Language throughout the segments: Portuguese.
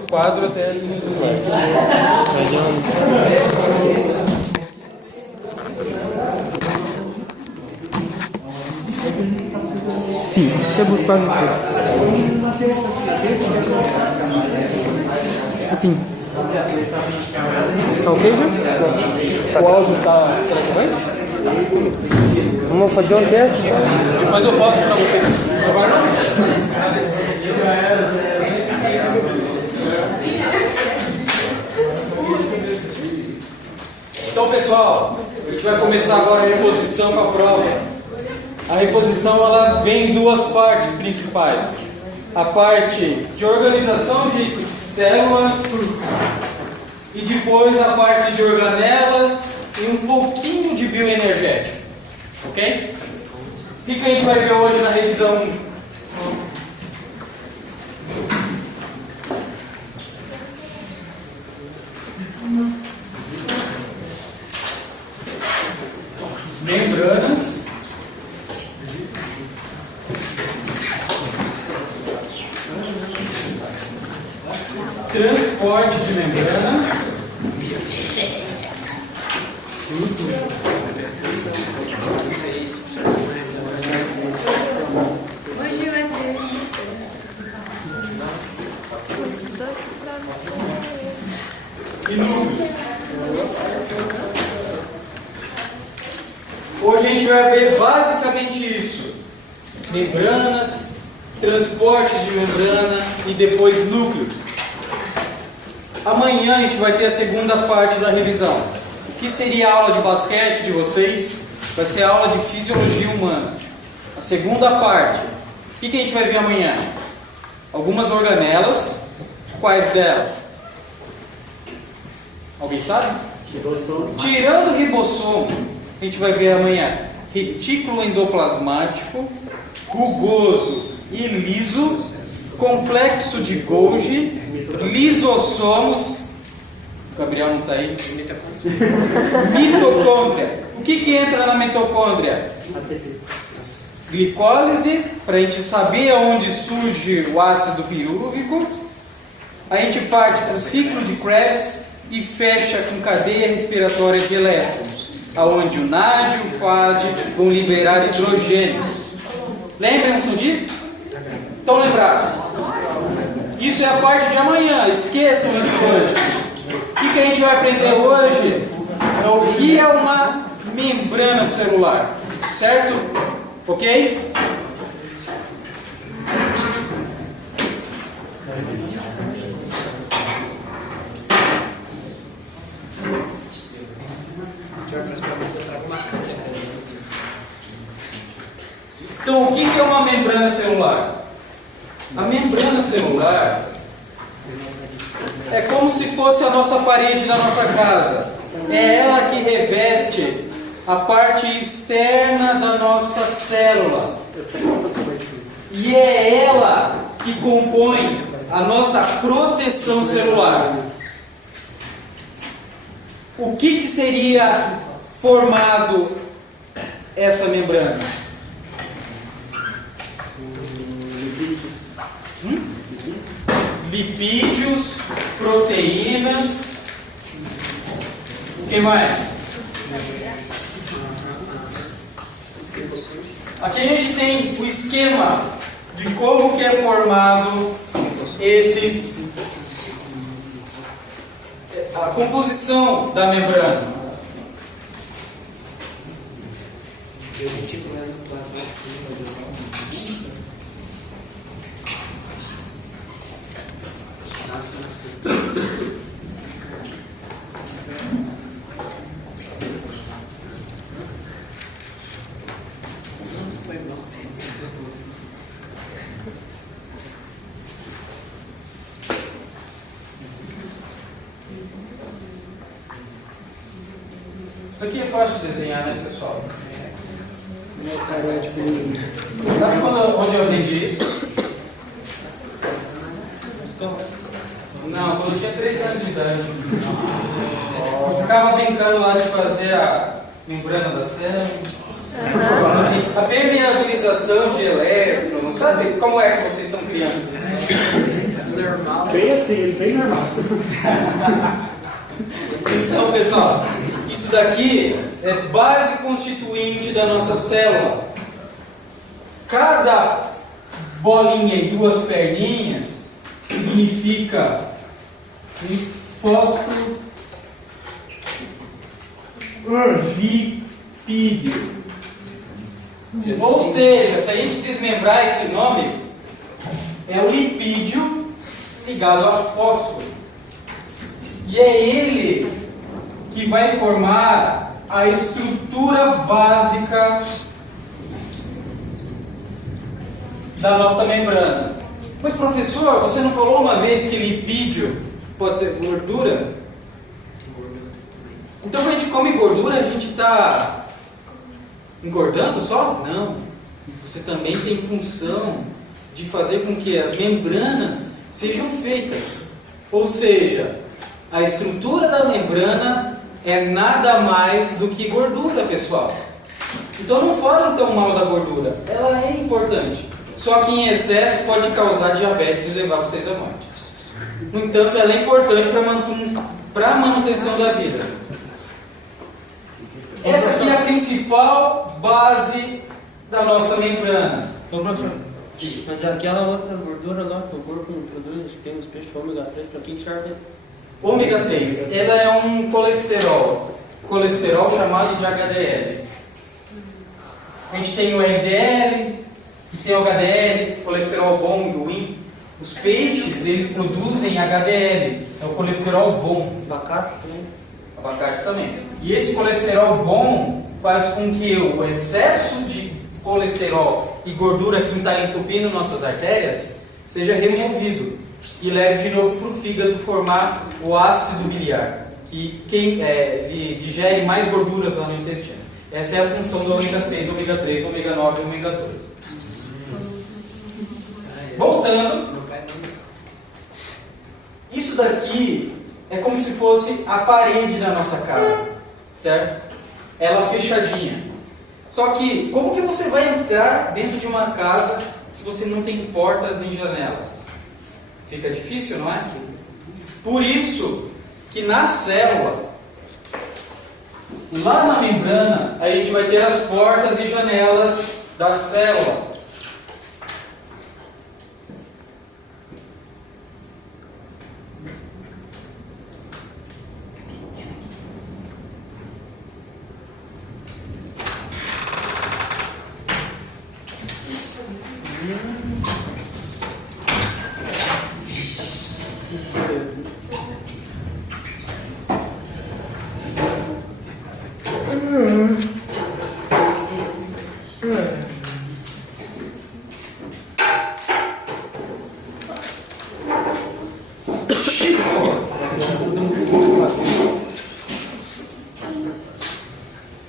do quadro até ali nos slides. Sim, é quase tudo. Assim. Tá ok já? O áudio tá... Será que vai? Vamos fazer um teste? Depois eu posto pra vocês. Agora não? Então, pessoal, a gente vai começar agora a reposição para a prova. A reposição ela vem em duas partes principais. A parte de organização de células e depois a parte de organelas e um pouquinho de bioenergética. Ok? O que a gente vai ver hoje na revisão 1? Membranas, transporte de membrana, Hoje vai ter. e núcleo. Hoje a gente vai ver basicamente isso: membranas, transporte de membrana e depois núcleo. Amanhã a gente vai ter a segunda parte da revisão. O que seria a aula de basquete de vocês? Vai ser a aula de fisiologia humana. A segunda parte. O que a gente vai ver amanhã? Algumas organelas. Quais delas? Alguém sabe? Tirando o ribossomo, a gente vai ver amanhã retículo endoplasmático, rugoso e liso, complexo de Golgi, lisossomos. O Gabriel não está aí. Mitocôndria. O que entra na mitocôndria? Glicólise, para a gente saber aonde surge o ácido pirúvico. A gente parte para o ciclo de Krebs e fecha com cadeia respiratória de elétrons, aonde o NAD e o FAD vão liberar hidrogênios. Lembram-se disso? Estão lembrados? Isso é a parte de amanhã, esqueçam isso hoje. O que a gente vai aprender hoje é o que é uma membrana celular, certo? Ok? Então, o que é uma membrana celular? A membrana celular é como se fosse a nossa parede da nossa casa. É ela que reveste a parte externa da nossa célula. E é ela que compõe a nossa proteção celular. O que seria formado essa membrana? Lipídios, proteínas. O que mais? Aqui a gente tem o esquema de como que é formado a composição da membrana. Isso aqui é fácil de desenhar, né, pessoal? Sabe onde eu aprendi isso? Não, quando eu tinha 3 anos de idade. Eu ficava brincando lá de fazer a membrana das células. A permeabilização de elétrons. Sabe como é que vocês são crianças? normal. Bem assim, bem normal. Então, pessoal, isso daqui é base constituinte da nossa célula. Cada bolinha e duas perninhas significa um fósforo lipídio. Ou seja, se a gente desmembrar esse nome, é o lipídio ligado a fósforo. E é ele que vai formar a estrutura básica da nossa membrana. Mas professor, você não falou uma vez que lipídio pode ser gordura? Então quando a gente come gordura, a gente está engordando só? Não. Você também tem função de fazer com que as membranas sejam feitas. Ou seja, a estrutura da membrana é nada mais do que gordura, pessoal. Então não falem tão mal da gordura. Ela é importante. Só que em excesso pode causar diabetes e levar vocês à morte. No entanto, ela é importante para a manutenção da vida. Essa aqui é a principal base da nossa membrana. Ô, professor, mas aquela outra gordura lá que o corpo não produz, acho que tem nos peixes ômega 3, para que serve? Ômega 3, ela é um colesterol chamado de HDL. A gente tem o LDL, tem o HDL, colesterol bom e ruim. Os peixes, eles produzem HDL, é o colesterol bom. Abacate também. Abacate também. E esse colesterol bom faz com que o excesso de colesterol e gordura que está entupindo nossas artérias seja removido e leve de novo para o fígado formar o ácido biliar, que digere mais gorduras lá no intestino. Essa é a função do ômega 6, ômega 3, ômega 9 e ômega 12. Voltando, isso daqui é como se fosse a parede da nossa casa, certo? Ela fechadinha. Só que, como que você vai entrar dentro de uma casa se você não tem portas nem janelas? Fica difícil, não é? Por isso que na célula, lá na membrana, a gente vai ter as portas e janelas da célula.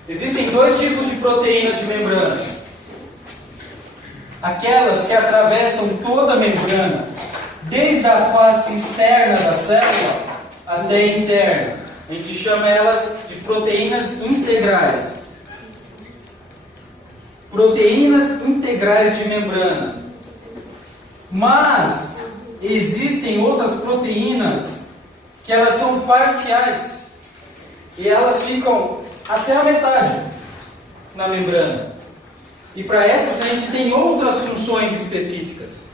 Existem dois tipos de proteínas de membrana. Aquelas que atravessam toda a membrana, desde a face externa da célula até a interna. A gente chama elas de proteínas integrais. Proteínas integrais de membrana. Mas existem outras proteínas que elas são parciais. E elas ficam até a metade na membrana. E para essas a gente tem outras funções específicas.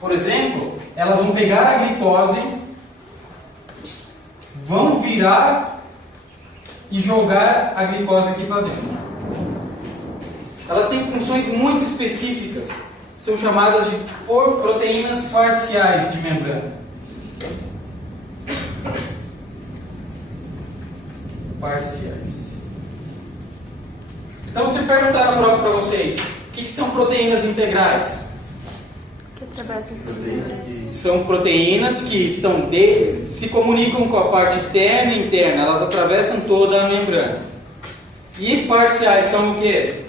Por exemplo, elas vão pegar a glicose, vão virar e jogar a glicose aqui para dentro. Elas têm funções muito específicas. São chamadas de proteínas parciais de membrana. Parciais. Então, se perguntar na prova para vocês, o que são proteínas integrais? Que atravessam São proteínas que se comunicam com a parte externa e interna, elas atravessam toda a membrana. E parciais são o quê?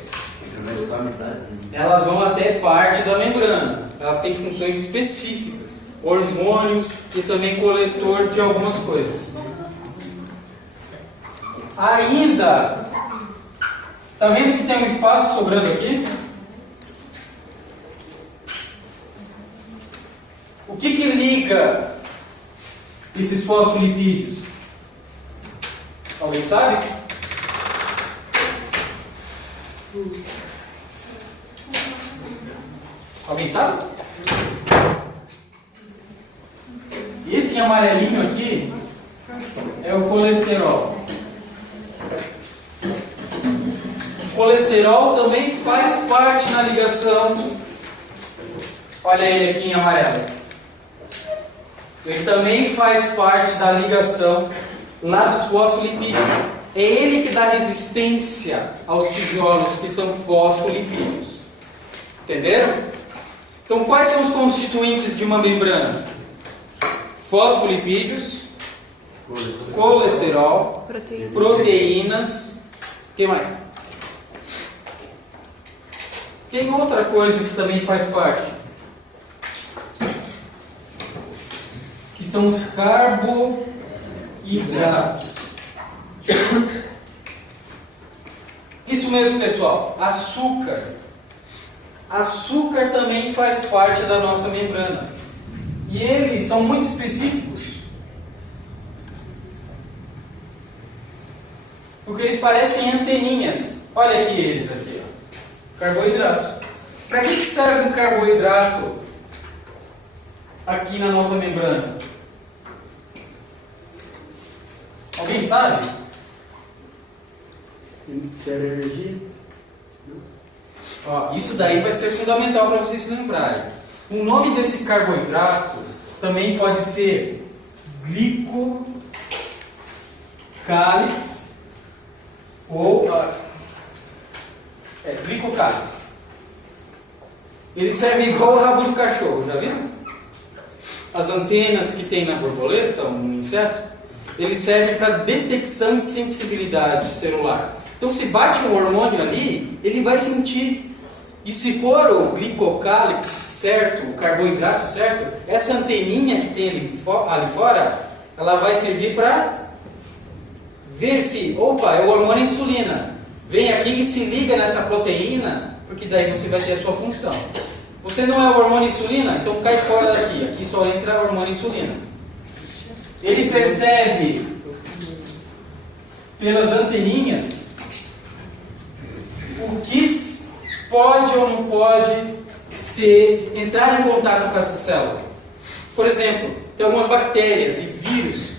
Elas vão até parte da membrana. Elas têm funções específicas, hormônios e também coletor de algumas coisas. Ainda, está vendo que tem um espaço sobrando aqui? O que liga esses fosfolipídios? Alguém sabe? Alguém sabe? Esse amarelinho aqui é o colesterol. O colesterol também faz parte na ligação. Olha ele aqui em amarelo. Ele também faz parte da ligação lá dos fosfolipídios. É ele que dá resistência aos tijolos que são fosfolipídios. Entenderam? Então, quais são os constituintes de uma membrana? Fosfolipídios, colesterol, proteínas. O que mais? Tem outra coisa que também faz parte, que são os carboidratos. Isso mesmo, pessoal. Açúcar. Açúcar também faz parte da nossa membrana. E eles são muito específicos. Porque eles parecem anteninhas. Olha aqui eles aqui, ó. Carboidratos. Para que serve um carboidrato aqui na nossa membrana? Alguém sabe? Gera energia. Ó, isso daí vai ser fundamental para vocês se lembrarem. O nome desse carboidrato também pode ser glicocálix ou glicocálix. Ele serve igual o rabo do cachorro, já viram? As antenas que tem na borboleta, um inseto, ele serve para detecção e sensibilidade celular. Então, se bate um hormônio ali, ele vai sentir. E se for o glicocálix certo, o carboidrato certo, essa anteninha que tem ali fora, ela vai servir para ver se, opa, é o hormônio insulina. Vem aqui e se liga nessa proteína, porque daí você vai ter a sua função. Você não é o hormônio insulina? Então cai fora daqui. Aqui só entra o hormônio insulina. Ele percebe pelas anteninhas o que pode ou não pode entrar em contato com essa célula. Por exemplo, tem algumas bactérias e vírus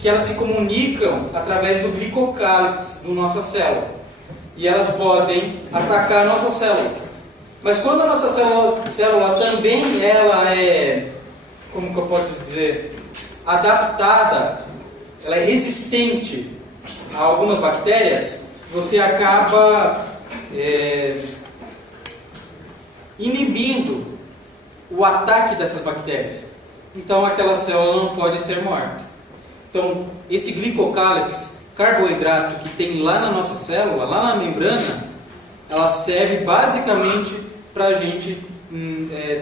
que elas se comunicam através do glicocálix da nossa célula. E elas podem atacar a nossa célula. Mas quando a nossa célula também ela é, como que eu posso dizer, adaptada, ela é resistente a algumas bactérias, você acaba inibindo o ataque dessas bactérias. Então aquela célula não pode ser morta. Então esse glicocálix, carboidrato que tem lá na nossa célula, lá na membrana, ela serve basicamente para a gente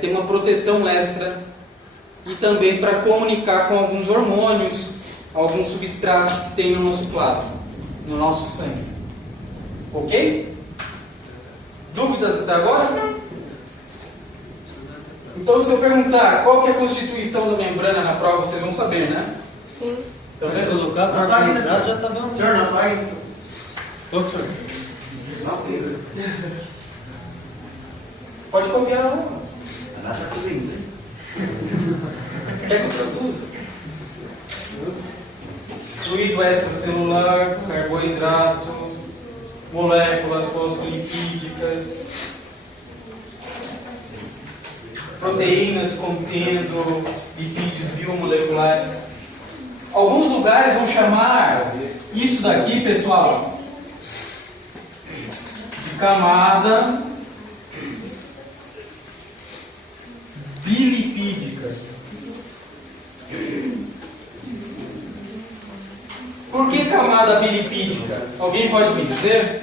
ter uma proteção extra e também para comunicar com alguns hormônios, alguns substratos que tem no nosso plasma, no nosso sangue. Ok? Dúvidas até agora? Então, se eu perguntar qual que é a constituição da membrana na prova, vocês vão saber, né? Sim. Então, Se colocar carboidrato já está bom. Senhor, não apaga. Ô, senhor. pode copiar lá. Lá tá tudo bem, né? Quer que eu traduza? Fluido extracelular, carboidrato, moléculas fosfolipídicas, proteínas contendo lipídios biomoleculares. Alguns lugares vão chamar isso daqui, pessoal, de camada bilipídica. Por que camada bilipídica? Alguém pode me dizer?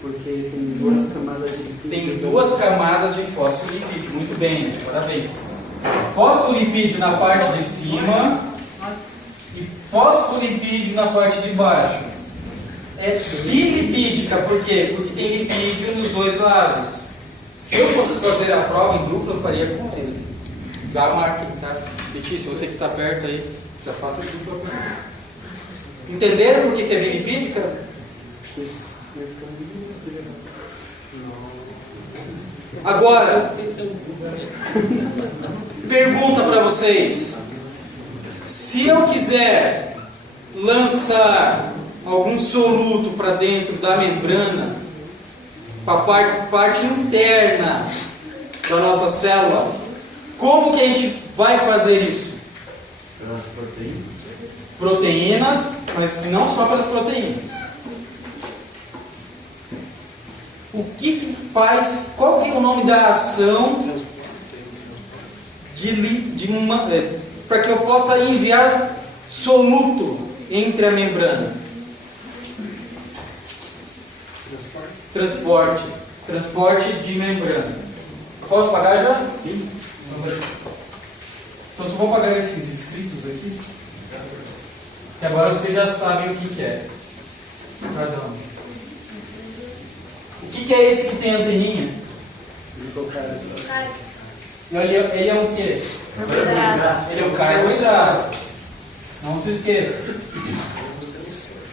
Porque tem duas camadas de... Tem duas camadas de fosfolipídio. Muito bem, parabéns. Fosfolipídio na parte de cima e fosfolipídio na parte de baixo. É bilipídica, por quê? Porque tem lipídio nos dois lados. Se eu fosse fazer a prova em dupla, eu faria com ele. Já marquem, tá? Letícia, você que está perto aí, já faça dupla com ele. Entenderam por que é bilipídica? Agora, pergunta para vocês. Se eu quiser lançar algum soluto para dentro da membrana, para a parte interna da nossa célula, como que a gente vai fazer isso? Pelas proteínas. Proteínas, mas não só pelas proteínas. O que faz, qual que é o nome da ação para que eu possa enviar soluto entre a membrana? Transporte de membrana. Posso pagar já? Sim. Então só vou pagar esses escritos aqui. E agora vocês já sabem o que é. Perdão. O que é esse que tem anteninha? Ele é o quê? Carboidrato. Ele é o carboidrato. Não se esqueça.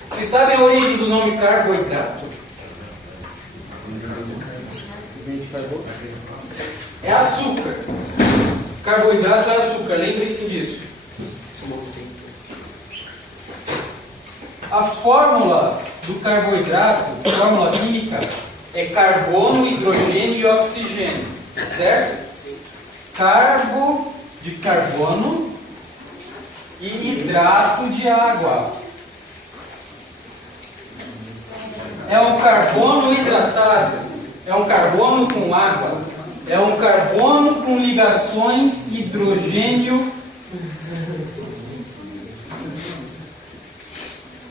Vocês sabem a origem do nome carboidrato? É açúcar. Carboidrato é açúcar, lembrem-se disso. A fórmula do carboidrato, a fórmula química, é carbono, hidrogênio e oxigênio. Certo? Carbo de carbono e hidrato de água. É um carbono hidratado. É um carbono com água. É um carbono com ligações hidrogênio,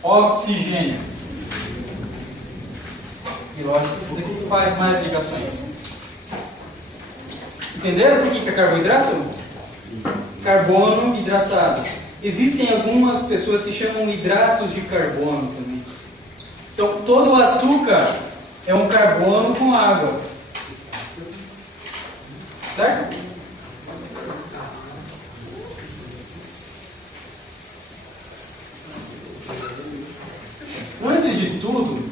oxigênio. E lógico que isso daqui faz mais ligações. Entenderam por que é carboidrato? Carbono hidratado. Existem algumas pessoas que chamam hidratos de carbono também. Então, todo o açúcar é um carbono com água. Certo? Antes de tudo,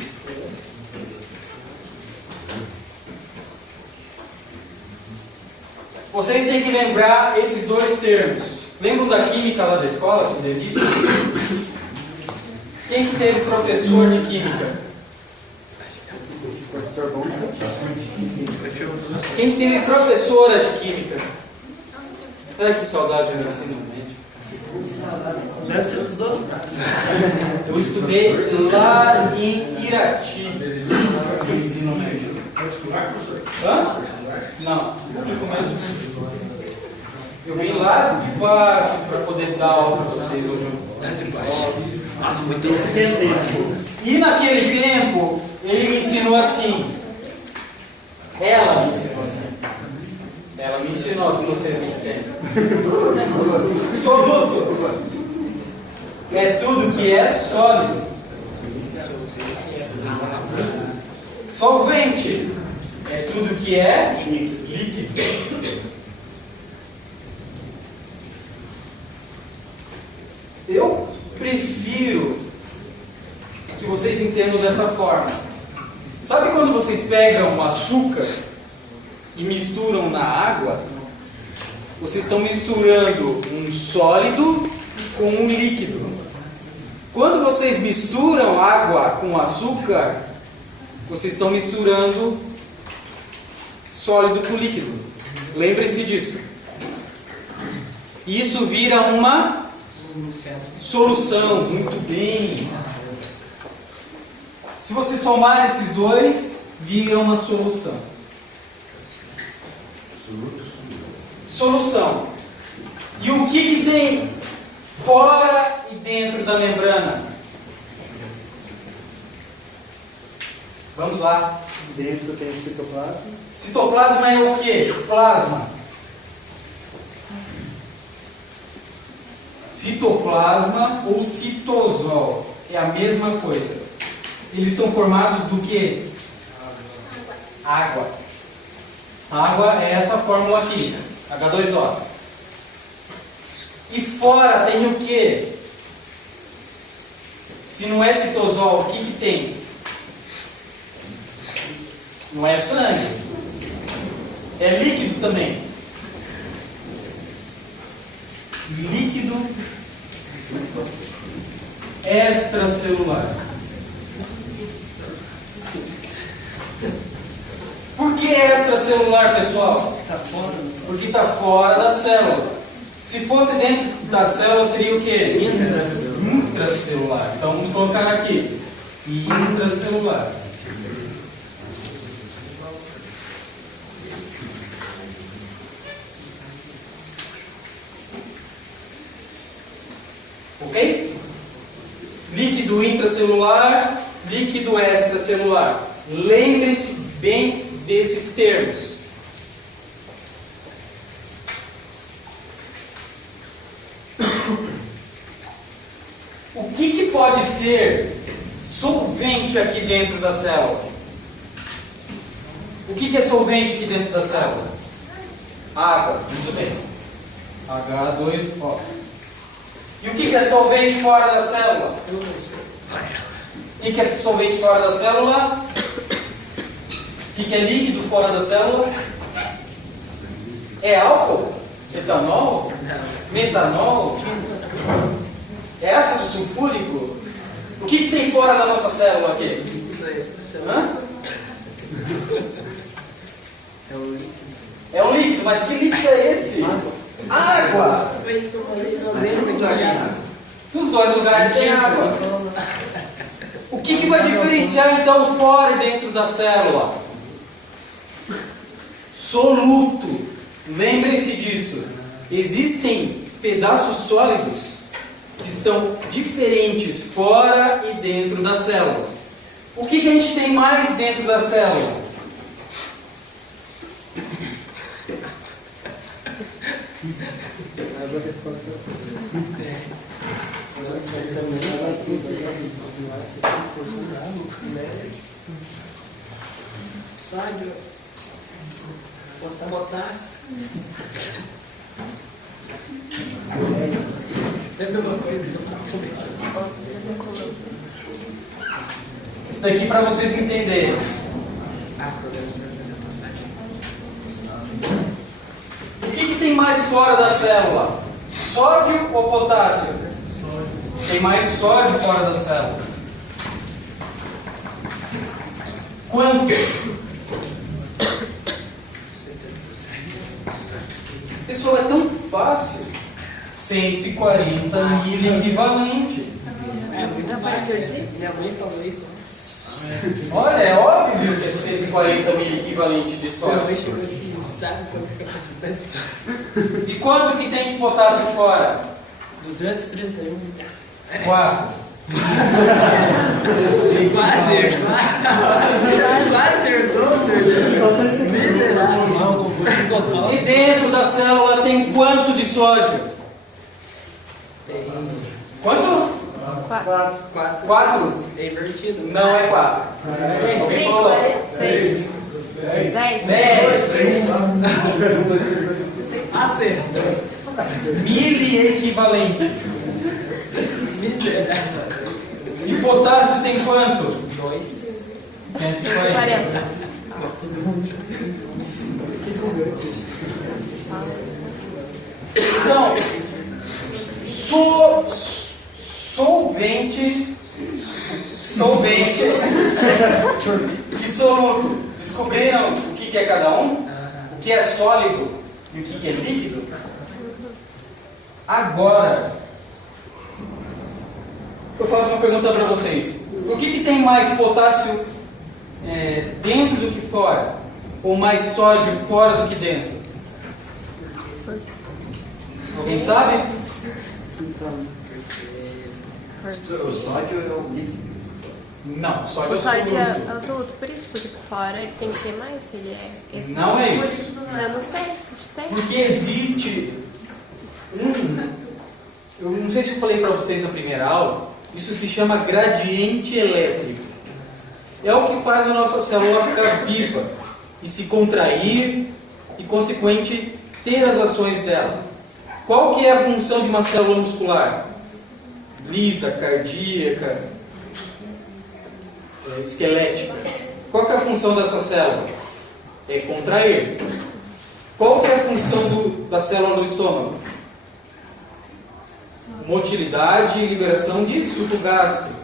vocês têm que lembrar esses dois termos. Lembram da química lá da escola, que delícia? Quem que teve professor de química? Professor bom. Quem teve professora de química? Ai, que saudade do ensino médio. Você estudou? Eu estudei lá em Irati, no ensino médio. Hã? Não, público mesmo. Eu vim lá de baixo para poder dar aula para vocês hoje. Nossa, muito tempo. E naquele tempo, ele me ensinou assim. Ela me ensinou assim. Ela me ensinou, se você me entende. Soluto é tudo que é sólido. Solvente é tudo que é líquido. Eu prefiro que vocês entendam dessa forma. Sabe quando vocês pegam o açúcar e misturam na água? Vocês estão misturando um sólido com um líquido. Quando vocês misturam água com açúcar, vocês estão misturando sólido com líquido. Lembre-se disso. Isso vira uma solução. Muito bem. Se você somar esses dois, vira uma solução. Solução. E o que tem fora e dentro da membrana? Vamos lá. Dentro tem o citoplasma. Citoplasma é o quê? Plasma. Citoplasma ou citosol é a mesma coisa. Eles são formados do quê? Água. Água é essa fórmula aqui, H2O. E fora tem o quê? Se não é citosol, o que tem? Não é sangue. É líquido também. Líquido extracelular. Por que extracelular, pessoal? Porque está fora da célula. Se fosse dentro da célula, seria o quê? Intracelular. Então vamos colocar aqui. Intracelular. Ok? Líquido intracelular, líquido extracelular. Lembrem-se bem desses termos. O que pode ser solvente aqui dentro da célula? O que é solvente aqui dentro da célula? Água, muito bem. H2O. E o que é solvente fora da célula? O que é solvente fora da célula? O que é líquido fora da célula? É álcool? Etanol? Metanol? É ácido sulfúrico? O que tem fora da nossa célula aqui? Hã? É um líquido, mas que líquido é esse? Água! Nos dois lugares tem água. O que vai diferenciar então fora e dentro da célula? Soluto. Lembrem-se disso. Existem pedaços sólidos que estão diferentes fora e dentro da célula. O que a gente tem mais dentro da célula? Sódio. Potássio. Isso daqui para vocês entenderem. O que tem mais fora da célula? Sódio ou potássio? Tem mais sódio fora da célula. Quanto? Pessoal, é tão fácil. 140 mil equivalente. É muito fácil. Minha mãe falou isso. Olha, é óbvio que é 140 mil equivalente de Minha sódio. mãe chegou assim, sabe quanto que é a capacidade de sódio? E quanto que tem de potássio fora? 231. 4. Quase acertou, miserável. E dentro da célula tem quanto de sódio? Tem Quanto? 4. 4? é invertido. Não é 4. Alguém 5, falou? 6, 10. 10. Acertou. Miliequivalentes. Miserável. E potássio tem quanto? 2. 140. 40. Então, solvente e soluto. Descobriram o que é cada um? O que é sólido e o que é líquido? Agora, eu faço uma pergunta para vocês. Por que tem mais potássio dentro do que fora? Ou mais sódio fora do que dentro? Alguém sabe? O sódio é o líquido. Não, sódio O sódio é é soluto. absoluto, por isso, porque por fora ele tem que ter mais, se ele é esse. Não é isso. Eu não sei, acho que tem. Porque existe eu não sei se eu falei para vocês na primeira aula, isso se chama gradiente elétrico. É o que faz a nossa célula ficar viva e se contrair e, consequente, ter as ações dela. Qual que é a função de uma célula muscular? Lisa, cardíaca, esquelética. Qual que é a função dessa célula? É contrair. Qual que é a função da célula do estômago? Motilidade e liberação de suco gástrico.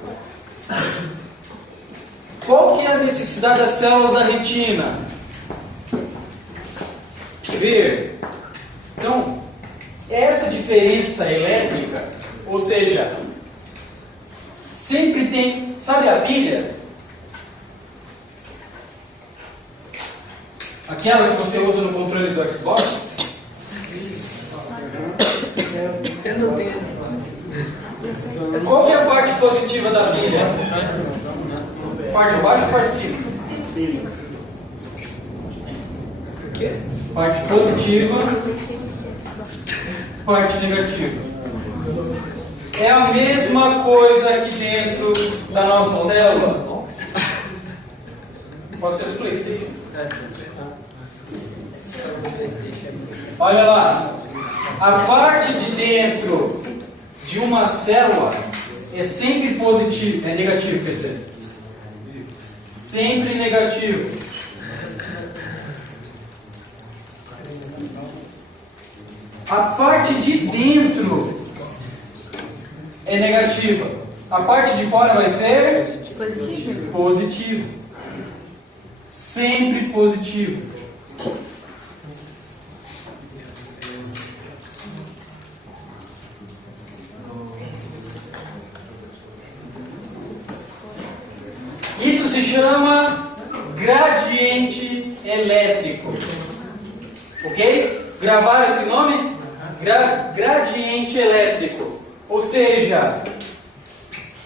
Qual que é a necessidade das células da retina? Ver. Então, essa diferença elétrica, ou seja, sempre tem, sabe a pilha? Aquela que você usa no controle do Xbox? Eu não tenho. Qual que é a parte positiva da pilha? Parte de baixo ou parte de cima? Sim. Parte positiva, parte negativa. É a mesma coisa aqui dentro da nossa célula. Pode ser do PlayStation. Olha lá. A parte de dentro de uma célula é sempre positivo, é negativo, quer dizer. Sempre negativo. A parte de dentro é negativa. A parte de fora vai ser Positivo. positivo. Sempre positivo. Isso se chama gradiente elétrico. Ok? Gravaram esse nome? Gradiente elétrico. Ou seja,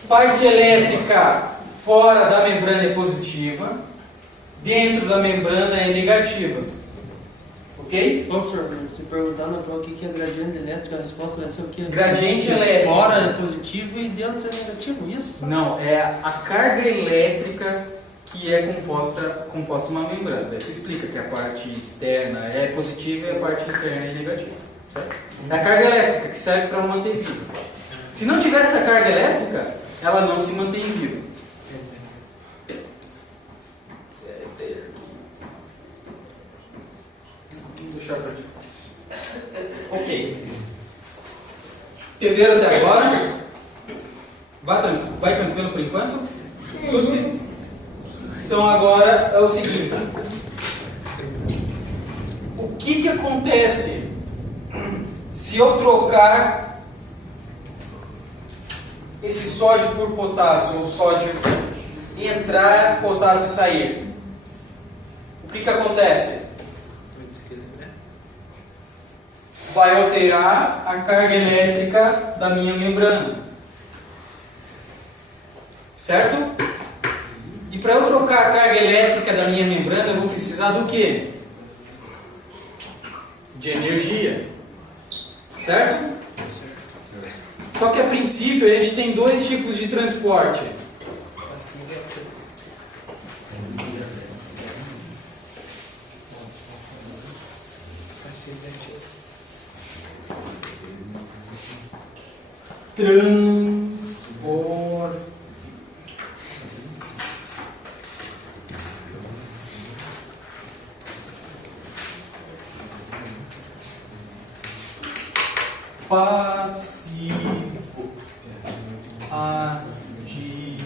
parte elétrica fora da membrana é positiva, dentro da membrana é negativa. Ok? Bom, professor, se perguntar na prova o que é gradiente elétrico, a resposta vai ser o que? Gradiente elétrico. Fora é positivo e dentro é negativo, isso? Não, é a carga elétrica que é composta uma membrana. Daí você explica que a parte externa é positiva e a parte interna é negativa. Certo? É a carga elétrica que serve para manter vivo. Se não tivesse a carga elétrica, ela não se mantém viva. Vou deixar para depois. Ok. Entenderam até agora? Vai tranquilo por enquanto? Susi? Então agora é o seguinte. O que acontece se eu trocar esse sódio por potássio, ou sódio entrar, potássio sair? O que acontece? Vai alterar a carga elétrica da minha membrana. Certo? E para eu trocar a carga elétrica da minha membrana, eu vou precisar do quê? De energia. Certo? Só que a princípio a gente tem dois tipos de transporte. Transporte. Passivo, ativo.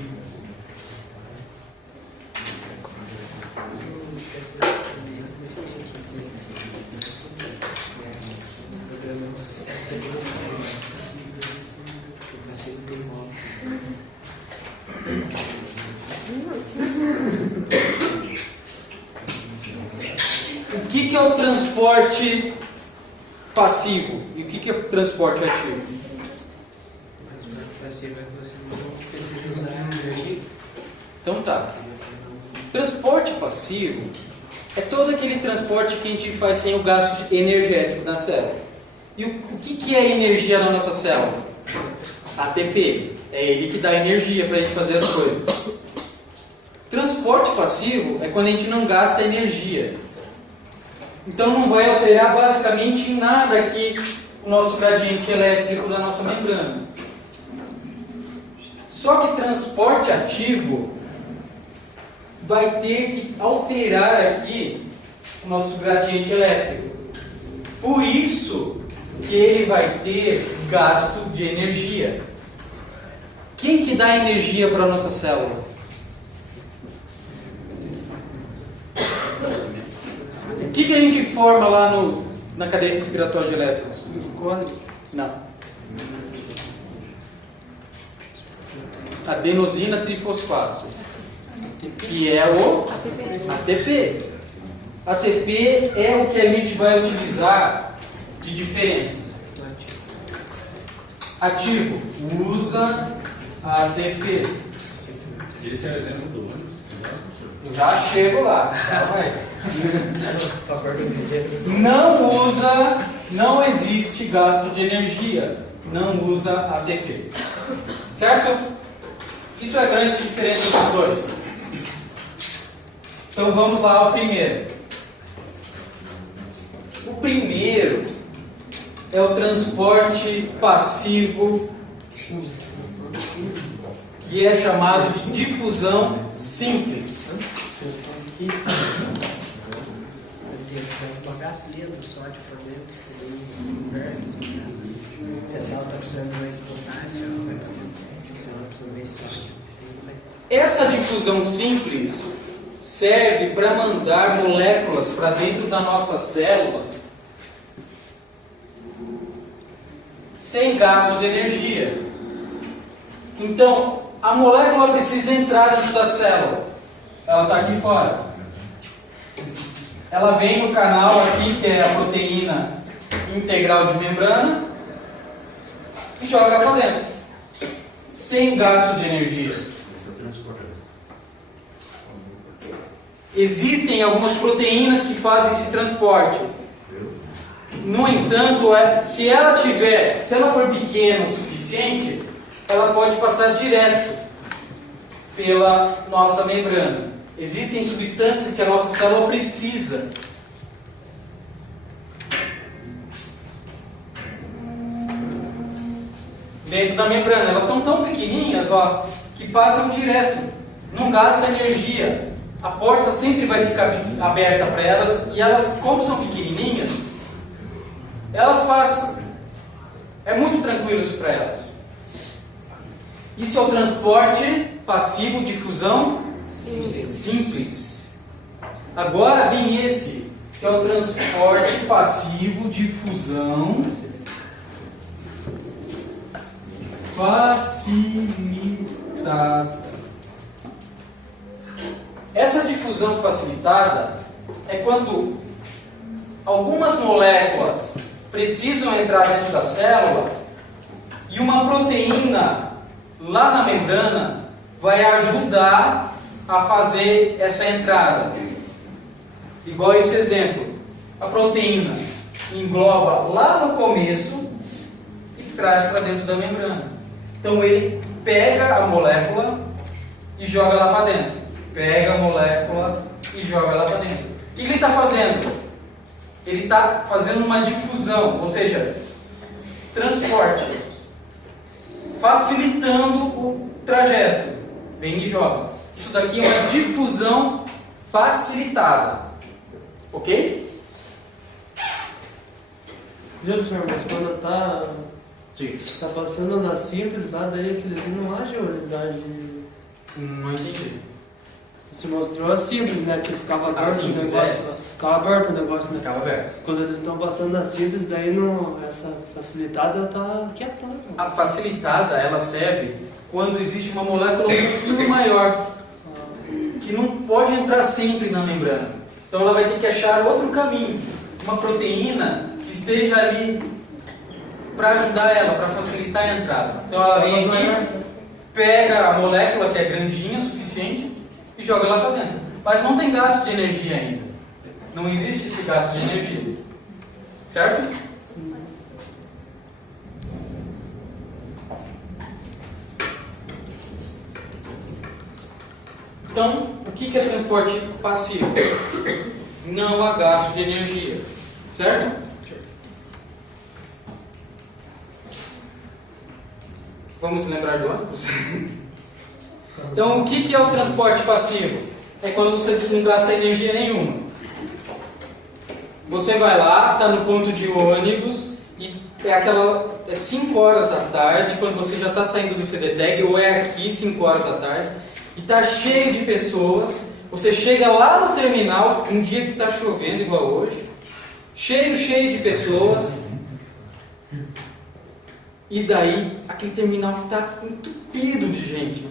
O que é o transporte passivo e o que é o transporte ativo? Passivo é que você não precisa usar energia. Então tá. Transporte passivo é todo aquele transporte que a gente faz sem o gasto energético na célula. E o que é energia na nossa célula? ATP. É ele que dá energia para a gente fazer as coisas. Transporte passivo é quando a gente não gasta energia. Então não vai alterar basicamente em nada aqui o nosso gradiente elétrico da nossa membrana. Só que transporte ativo vai ter que alterar aqui o nosso gradiente elétrico. Por isso que ele vai ter gasto de energia. Quem que dá energia para a nossa célula? O que a gente forma lá na cadeia respiratória de elétrons? Glicose. Não. Adenosina trifosfato, que é o ATP. ATP é o que a gente vai utilizar de diferença. Ativo, usa ATP. Esse é o exemplo do ônibus. Eu já chego lá. Não usa, não existe gasto de energia. Não usa ATP. Certo? Isso é a grande diferença dos dois. Então vamos lá ao primeiro. O primeiro é o transporte passivo, que é chamado de difusão simples. Se bagasse dentro, o sódio for dentro, se a célula está precisando mais potássio, se ela precisa mais sódio. Essa difusão simples serve para mandar moléculas para dentro da nossa célula sem gasto de energia. Então, a molécula precisa entrar dentro da célula. Ela está aqui fora. Ela vem no canal aqui, que é a proteína integral de membrana, e joga para dentro, sem gasto de energia. Existem algumas proteínas que fazem esse transporte. No entanto, se ela for pequena o suficiente, ela pode passar direto pela nossa membrana. Existem substâncias que a nossa célula precisa. Dentro da membrana. Elas são tão pequenininhas, ó, que passam direto. Não gasta energia. A porta sempre vai ficar aberta para elas. E elas, como são pequenininhas, elas passam. É muito tranquilo isso para elas. Isso é o transporte passivo, difusão simples. Agora vem esse, que é o transporte passivo, difusão facilitada. Essa difusão facilitada é quando algumas moléculas precisam entrar dentro da célula e uma proteína lá na membrana vai ajudar a fazer essa entrada. Igual esse exemplo. A proteína engloba lá no começo e traz para dentro da membrana. Então ele pega a molécula e joga lá para dentro. Pega a molécula e joga lá para dentro. O que ele está fazendo? Ele está fazendo uma difusão, ou seja, transporte, facilitando o trajeto. Vem e joga. Isso daqui é uma difusão facilitada. Ok? Viu, senhor? Mas quando tá passando na simples lá, daí aqueles não agem ou eles agem. Não entendi. Se mostrou a simples, né? Que ficava aberto simples, o negócio. é. Ficava aberto o negócio, né? Ficava aberto. Quando eles estão passando na simples, daí não, essa facilitada tá quietona. A facilitada, ela serve quando existe uma molécula um pouquinho maior, que não pode entrar sempre na membrana. Então ela vai ter que achar outro caminho, uma proteína que esteja ali para ajudar ela, para facilitar a entrada. Então ela vem aqui, pega a molécula que é grandinha o suficiente e joga lá para dentro. Mas não tem gasto de energia ainda. Não existe esse gasto de energia. Certo? Então, o que é transporte passivo? Não há gasto de energia. Certo? Vamos lembrar do ônibus? Então, o que é o transporte passivo? É quando você não gasta energia nenhuma. Você vai lá, está no ponto de ônibus e é 5 horas da tarde, quando você já está saindo do CDTEG, ou é aqui 5 horas da tarde, e está cheio de pessoas. Você chega lá no terminal, um dia que está chovendo igual hoje, cheio de pessoas, e daí aquele terminal está entupido de gente,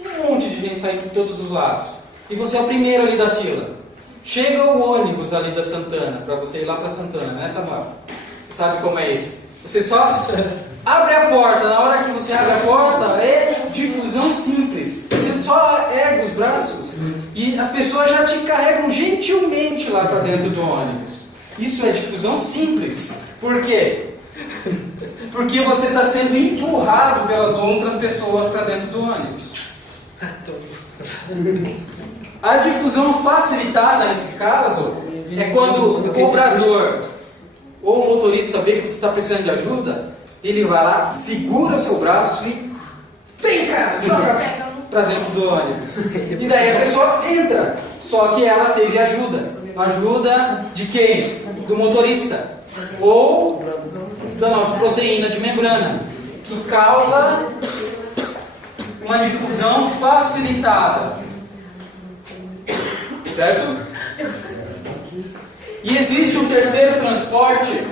um monte de gente saindo de todos os lados, e você é o primeiro ali da fila. Chega o ônibus ali da Santana, para você ir lá para Santana, né, Samuel? Você sabe como é isso? Você só abre a porta, na hora que você abre a porta, é difusão simples. Você só ergue os braços e as pessoas já te carregam gentilmente lá para dentro do ônibus. Isso é difusão simples. Por quê? Porque você está sendo empurrado pelas outras pessoas para dentro do ônibus. A difusão facilitada, nesse caso, é quando o cobrador ou o motorista vê que você está precisando de ajuda, ele vai lá, segura o seu braço e vem, cara, joga para dentro do ônibus. E daí a pessoa entra, só que ela teve ajuda. Ajuda de quem? Do motorista. Ou da nossa proteína de membrana, que causa uma difusão facilitada. Certo? E existe um terceiro transporte.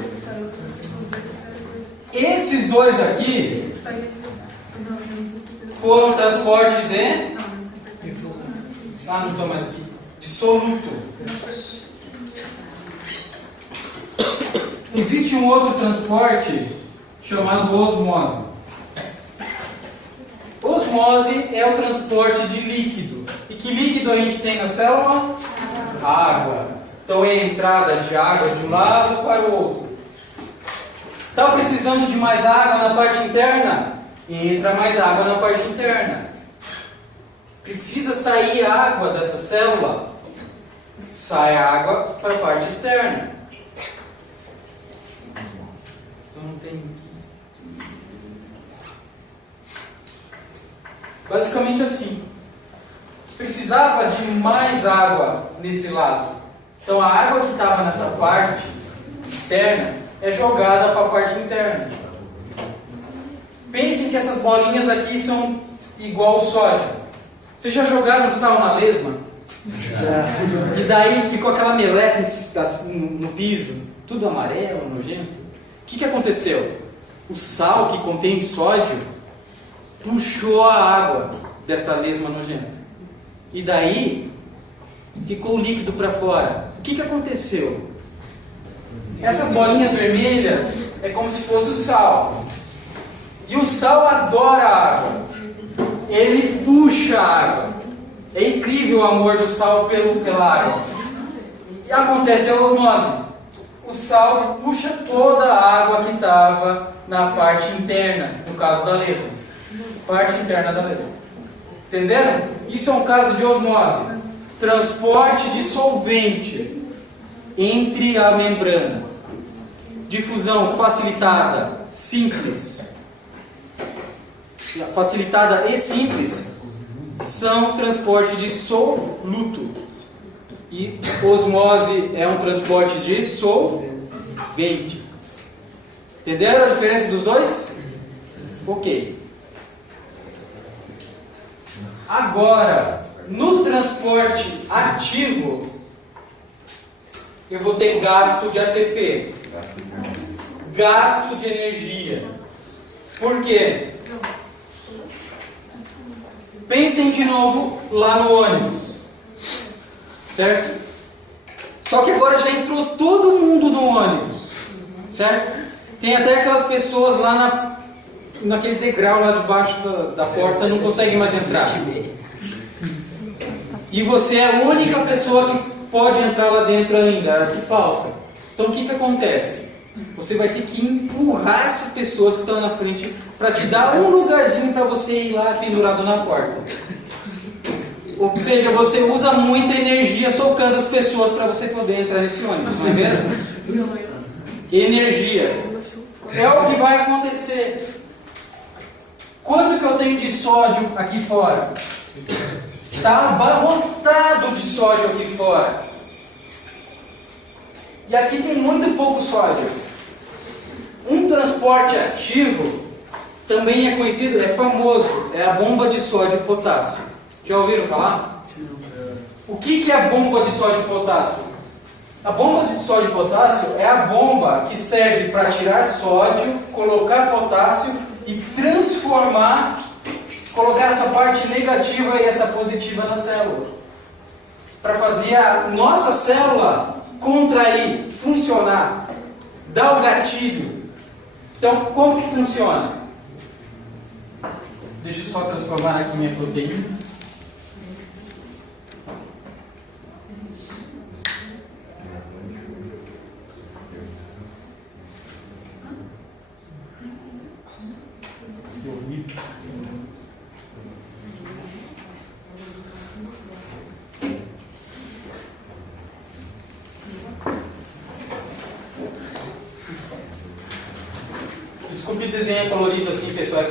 Esses dois aqui foram transporte de... não estou mais aqui. De soluto. Existe um outro transporte chamado osmose. Osmose é o transporte de líquido. E que líquido a gente tem na célula? Água. Então é a entrada de água de um lado para o outro. Está precisando de mais água na parte interna? Entra mais água na parte interna. Precisa sair água dessa célula? Sai água para a parte externa. Eu não tenho aqui. Basicamente assim. Precisava de mais água nesse lado. Então a água que estava nessa parte externa é jogada para a parte interna. Pensem que essas bolinhas aqui são igual ao sódio. Vocês já jogaram sal na lesma? Já. E daí ficou aquela meleca no piso, tudo amarelo, nojento. O que aconteceu? O sal que contém sódio puxou a água dessa lesma nojenta. E daí ficou o líquido para fora. O que aconteceu? Essas bolinhas vermelhas é como se fosse o sal. E o sal adora a água. Ele puxa a água. É incrível o amor do sal pela água. E acontece a osmose. O sal puxa toda a água que estava na parte interna, no caso da lesma. Parte interna da lesma. Entenderam? Isso é um caso de osmose. Transporte de solvente entre a membrana. Difusão facilitada, simples. Facilitada e simples são transporte de soluto. E osmose é um transporte de solvente. Entenderam a diferença dos dois? Ok. Agora, no transporte ativo, eu vou ter gasto de ATP. Gasto de energia. Por quê? Pensem de novo lá no ônibus. Certo? Só que agora já entrou todo mundo no ônibus. Certo? Tem até aquelas pessoas lá naquele degrau lá debaixo da porta, não conseguem mais entrar. E você é a única pessoa que pode entrar lá dentro ainda, é a que falta. Então o que acontece? Você vai ter que empurrar essas pessoas que estão na frente para te dar um lugarzinho para você ir lá pendurado na porta. Ou seja, você usa muita energia socando as pessoas para você poder entrar nesse ônibus, não é mesmo? Energia. É o que vai acontecer. Quanto que eu tenho de sódio aqui fora? Está abarrotado de sódio aqui fora. E aqui tem muito pouco sódio. Um transporte ativo também é conhecido, é famoso, é a bomba de sódio e potássio. Já ouviram falar? O que é a bomba de sódio e potássio? A bomba de sódio e potássio é a bomba que serve para tirar sódio, colocar potássio e transformar, colocar essa parte negativa e essa positiva na célula. Para fazer a nossa célula contrair, funcionar, dar o gatilho. Então, como que funciona? Deixa eu só transformar aqui minha proteína. Que horrível. Desculpe desenhar colorido assim, pessoal.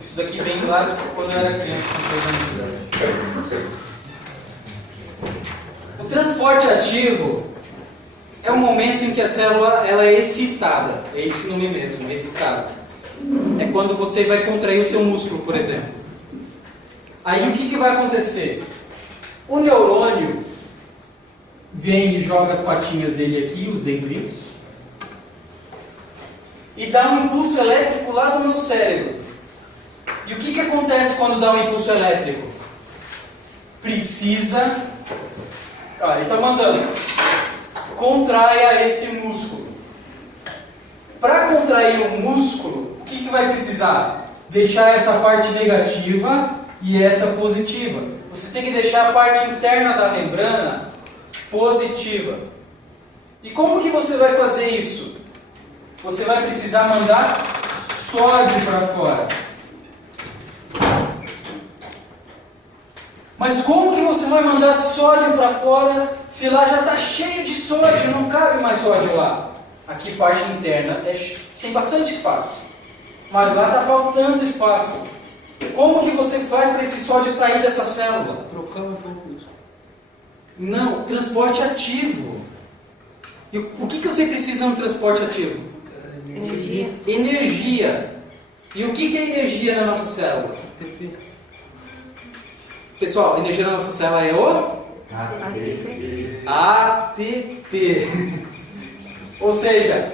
Isso daqui vem lá de quando eu era criança. O transporte ativo é o momento em que a célula ela é excitada. É esse nome mesmo, excitada. É quando você vai contrair o seu músculo, por exemplo. Aí o que vai acontecer? O neurônio vem e joga as patinhas dele aqui, os dendritos, e dá um impulso elétrico lá no meu cérebro. E o que acontece quando dá um impulso elétrico? Precisa... Olha, ele está mandando. Contraia esse músculo. Para contrair o músculo, o que vai precisar? Deixar essa parte negativa e essa positiva. Você tem que deixar a parte interna da membrana positiva. E como que você vai fazer isso? Você vai precisar mandar sódio para fora. Mas como que você vai mandar sódio para fora se lá já está cheio de sódio, não cabe mais sódio lá? Aqui, parte interna, tem bastante espaço. Mas lá está faltando espaço. Como que você faz para esse sódio sair dessa célula? Trocando um pouco isso. Não, transporte ativo. E o que você precisa no transporte ativo? Energia. Energia. E o que é energia na nossa célula? ATP. Pessoal, a energia na nossa célula é o ATP. ATP. Ou seja,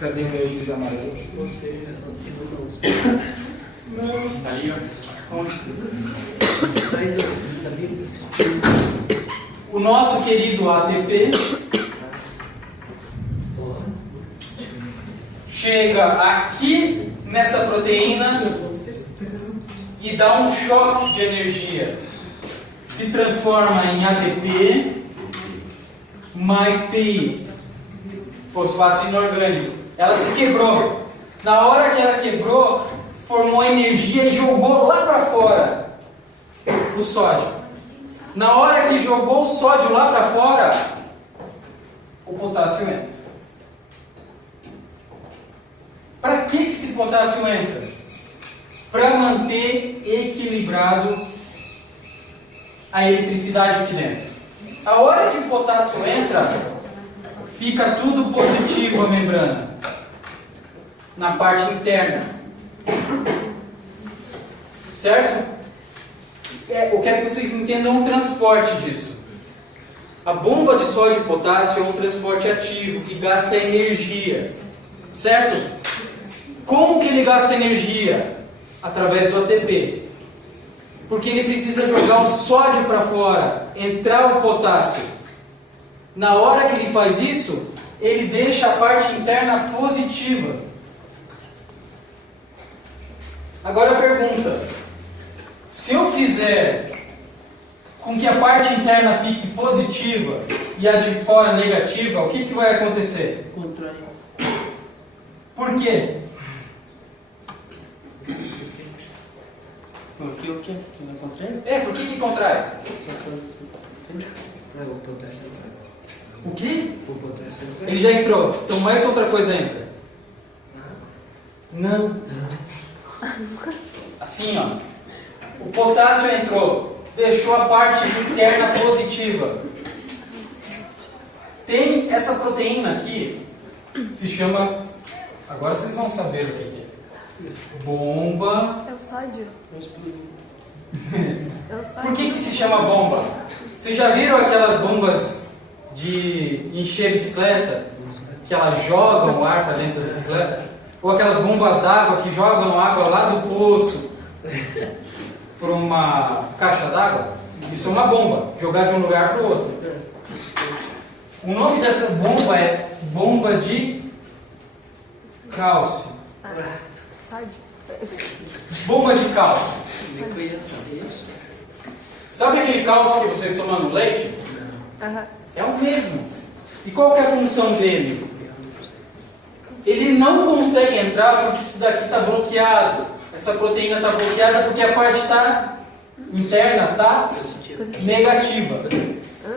Cadê meu giz amarelo? Ou seja, eu não sei. Tá ali, ó. o nosso querido ATP chega aqui nessa proteína e dá um choque de energia. Se transforma em ATP mais PI, fosfato inorgânico. Ela se quebrou. Na hora que ela quebrou, formou energia e jogou lá para fora o sódio. Na hora que jogou o sódio lá para fora, o potássio entra. Para que esse potássio entra? Para manter equilibrado a eletricidade aqui dentro. A hora que o potássio entra, fica tudo positivo a membrana, na parte interna. Certo? Eu quero que vocês entendam o transporte disso. A bomba de sódio e potássio é um transporte ativo que gasta energia. Certo? Como que ele gasta energia? Através do ATP. Porque ele precisa jogar o sódio para fora, entrar o potássio. Na hora que ele faz isso, ele deixa a parte interna positiva. Agora a pergunta: se eu fizer com que a parte interna fique positiva e a de fora negativa, o que vai acontecer? Contrai. Por quê? Porque o que? Não contrai? Por que contrai? É o potássio. O quê? O potássio entra. Ele já entrou. Então mais outra coisa entra. Não. Assim, ó. O potássio entrou. Deixou a parte interna positiva. Tem essa proteína aqui. Se chama... Agora vocês vão saber o que é. Bomba. É o sódio? É o sódio. Por que se chama bomba? Vocês já viram aquelas bombas de encher bicicleta? Que elas jogam o ar para dentro da bicicleta? Ou aquelas bombas d'água que jogam água lá do poço para uma caixa d'água? Isso é uma bomba, jogar de um lugar para o outro. O nome dessa bomba é bomba de cálcio. Sódio? Bomba de cálcio. Nem conheço isso. Sabe aquele cálcio que vocês tomam no leite? Aham. É o mesmo. E qual que é a função dele? Ele não consegue entrar porque isso daqui está bloqueado. Essa proteína está bloqueada porque a parte interna está negativa.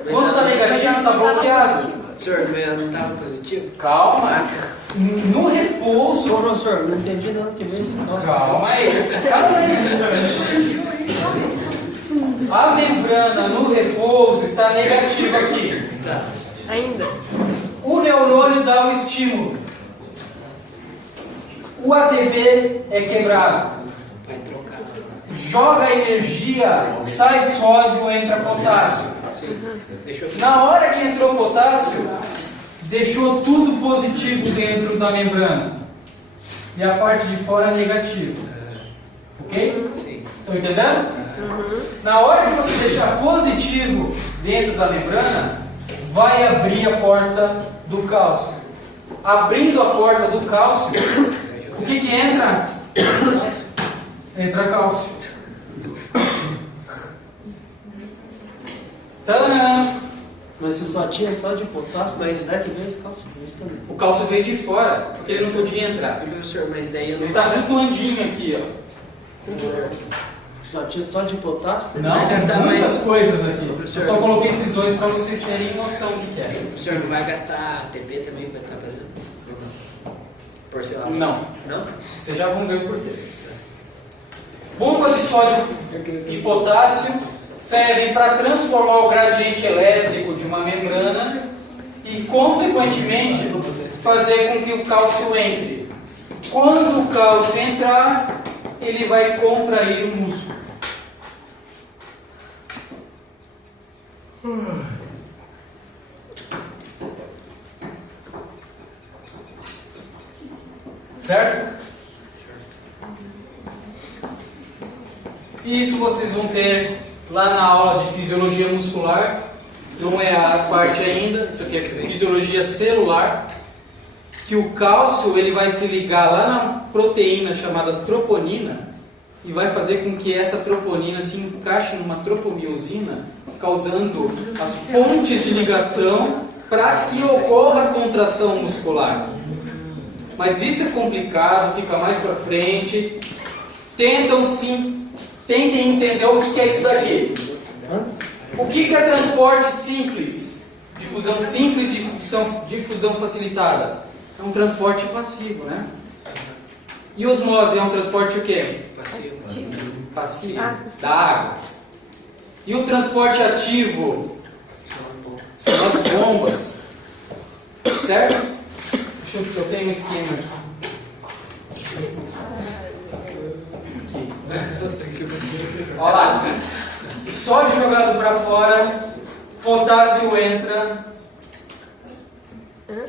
Quando está negativo, está bloqueado. Senhor, mas não estava positivo? Calma. No repouso. Professor, não entendi não, que vez. Calma aí. Calma aí. A membrana no repouso está negativa aqui. Tá. Ainda? O neurônio dá o estímulo. O ATP é quebrado. Vai trocar. Joga energia, sai sódio, entra potássio. Sim. Deixa eu ver. Na hora que entrou potássio, deixou tudo positivo dentro da membrana. E a parte de fora negativa. Ok? Sim. Estão entendendo? Na hora que você deixar positivo dentro da membrana, vai abrir a porta do cálcio. Abrindo a porta do cálcio, o que entra? Entra cálcio. Tadã! Mas se só tinha só de potássio, Mas- é que veio esse cálcio isso também. O cálcio veio de fora, porque ele não podia entrar. Meu senhor, mas daí eu não Ele está flutuandinho aqui, ó. Só tinha só de potássio? Não, Vai tem gastar muitas mais- coisas aqui. Eu Professor. só coloquei esses dois para vocês terem noção do que é. O senhor não vai gastar ATP também para estar fazendo? Ou não? Por seu lado? Não. Não? Vocês já vão ver o porquê. Bomba de sódio e potássio servem para transformar o gradiente elétrico de uma membrana e, consequentemente, fazer com que o cálcio entre. Quando o cálcio entrar, ele vai contrair o músculo. Certo? Isso vocês vão ter lá na aula de fisiologia muscular. Não é a parte ainda, isso aqui é fisiologia celular. Que o cálcio ele vai se ligar lá na proteína chamada troponina e vai fazer com que essa troponina se encaixe numa tropomiosina, causando as pontes de ligação para que ocorra a contração muscular. Mas isso é complicado, fica mais para frente. Tentem entender o que é isso daqui. O que é transporte simples? Difusão simples, difusão facilitada. É um transporte passivo, né? E osmose é um transporte o quê? Passivo. Passivo, Ah, da água. E o transporte ativo São as bombas. são as bombas. Certo? Deixa eu tenho um esquema aqui. Nossa, que bonito. Olha lá. Sódio jogado para fora, potássio entra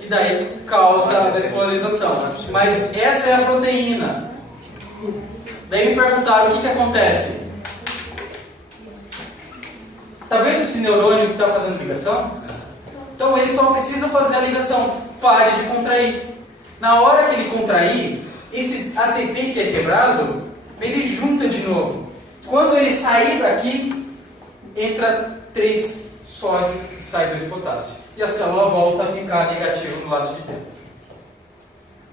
e daí causa a despolarização. Mas essa é a proteína. Daí me perguntaram o que acontece. Tá vendo esse neurônio que está fazendo ligação? Então ele só precisa fazer a ligação. Pare de contrair. Na hora que ele contrair, esse ATP que é quebrado, ele junta de novo. Quando ele sair daqui, entra 3 sódio e sai 2 potássio. E a célula volta a ficar negativa no lado de dentro.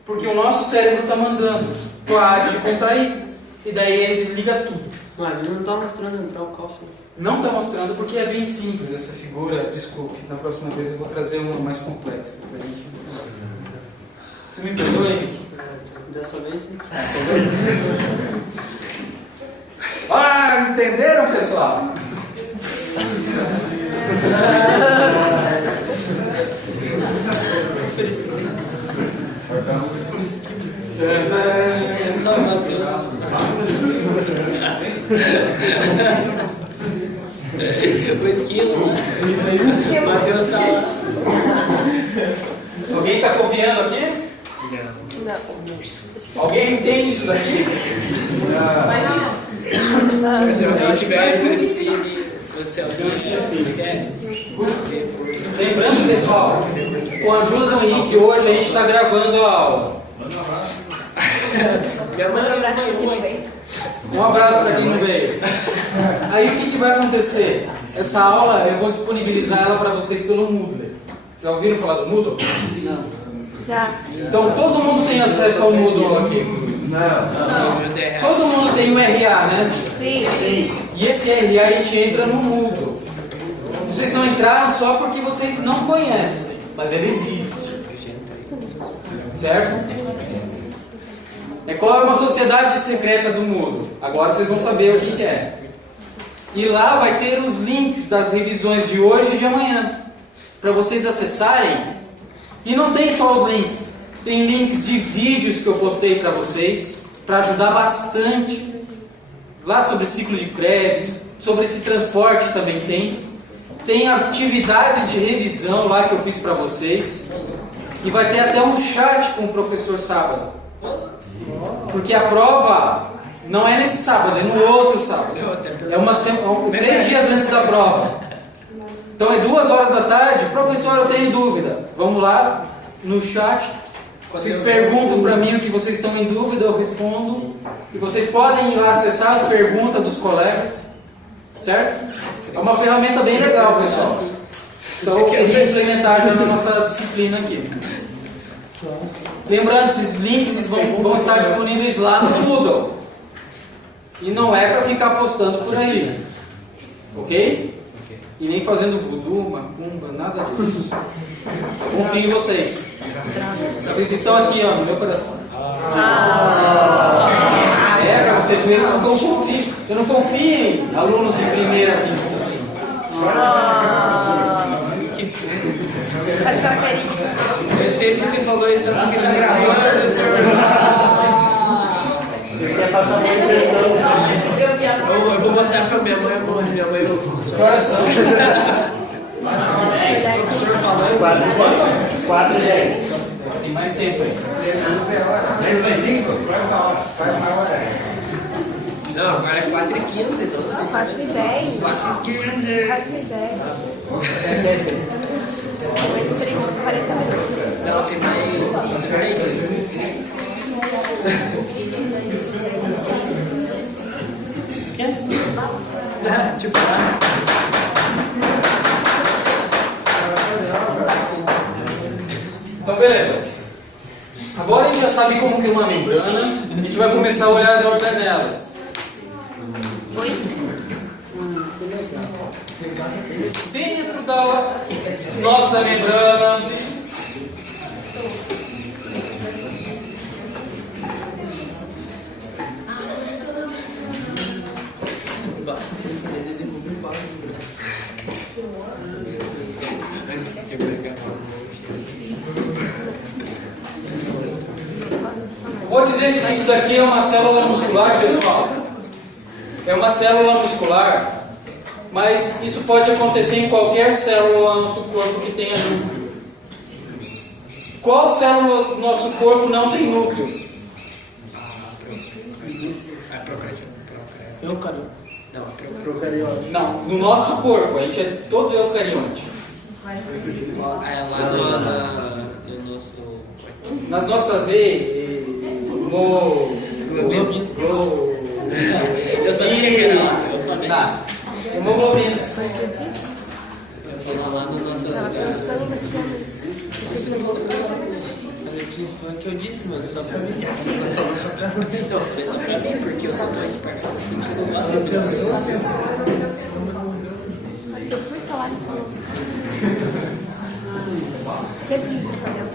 Porque o nosso cérebro está mandando, pare de contrair. E daí ele desliga tudo. Mas ele não tá mostrando entrar o cálcio. Não está mostrando porque é bem simples essa figura. Desculpe, na próxima vez eu vou trazer uma mais complexa pra gente. Você me perdoa, Henrique? Dessa vez sim. Ah, entenderam, pessoal? Só bateu. O esquilo, né? Matheus tá lá. Alguém está copiando aqui? Não. Alguém entende isso daqui? Não. Se alguém tiver você quer? Lembrando, pessoal, com a ajuda do Henrique, hoje a gente está gravando a aula. Minha mãe Manda um abraço aqui também. Um abraço para quem não veio. Aí o que vai acontecer? Essa aula eu vou disponibilizar ela para vocês pelo Moodle. Já ouviram falar do Moodle? Não. Já. Então todo mundo tem acesso ao Moodle aqui. Não. Todo mundo tem um RA, né? Sim. E esse RA a gente entra no Moodle. Vocês não entraram só porque vocês não conhecem, mas ele existe. Certo? É qual é uma sociedade secreta do Moodle. Agora vocês vão saber o que é. E lá vai ter os links das revisões de hoje e de amanhã, para vocês acessarem. E não tem só os links, tem links de vídeos que eu postei para vocês, para ajudar bastante. Lá sobre ciclo de créditos, sobre esse transporte também tem. Tem atividade de revisão lá que eu fiz para vocês. E vai ter até um chat com o professor sábado. Porque a prova não é nesse sábado, é no outro sábado. É 3 dias antes da prova. Então é 2 horas da tarde. Professor, eu tenho dúvida. Vamos lá no chat. Vocês perguntam para mim o que vocês estão em dúvida, eu respondo. E vocês podem ir lá acessar as perguntas dos colegas. Certo? É uma ferramenta bem legal, pessoal. Então eu queria implementar já na nossa disciplina aqui. Lembrando, esses links vão estar disponíveis lá no Moodle. E não é para ficar postando por aí. Ok? E nem fazendo voodoo, macumba, nada disso. Eu confio em vocês. Vocês estão aqui, ó, no meu coração. É, para vocês verem como eu confio. Eu não confio em alunos de primeira vista, assim. Faz aquela carinha. Eu sei que você falou isso porque tá gravando. Você quer passar uma impressão? Eu vi a Eu vou mostrar pra minha mãe, amor. Minha mãe eu Coração. O professor falando. 4 e 10. Tem mais tempo aí. 10 mais 5? Faz uma hora. Não, agora é 4h15, então não sei se 4 e 10. 4h15. 4 e 10. Mais 30, 40 minutos. Não, tem mais 3. Tipo, Então, beleza. Agora a gente já sabe como que é uma membrana. A gente vai começar a olhar as organelas. Oi? Dentro da nossa membrana, vou dizer que isso daqui é uma célula muscular, pessoal. É uma célula muscular, mas isso pode acontecer em qualquer célula do nosso corpo que tenha núcleo. Qual célula do nosso corpo não tem núcleo? Procariote. Não, no nosso corpo, a gente é todo eucarionte. é lá no nosso. Nas nossas Eu sabia que era. hemoglobinas. Eu vou lá no nosso. Tava pensando aqui, mas... Foi o que eu disse, mano, só pra mim. Foi só pra mim, porque eu sou tão esperto assim que eu não gosto de Eu fui falar que falou. Sempre me acompanhou.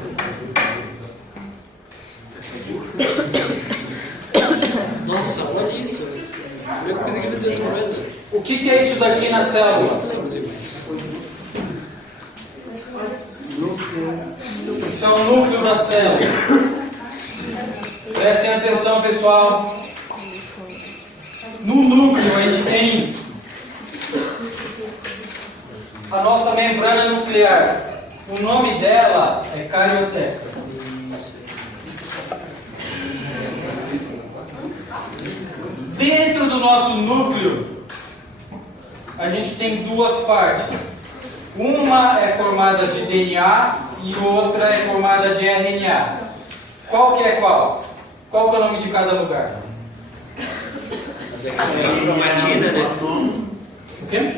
Nossa, olha isso. Eu consegui fazer essa coisa. O que é isso daqui na célula? Isso é o núcleo da célula. Prestem atenção, pessoal. No núcleo a gente tem a nossa membrana nuclear. O nome dela é carioteca. Dentro do nosso núcleo, a gente tem duas partes. Uma é formada de DNA e outra é formada de RNA. Qual que é qual? Qual que é o nome de cada lugar? Cromatina, né? O quê?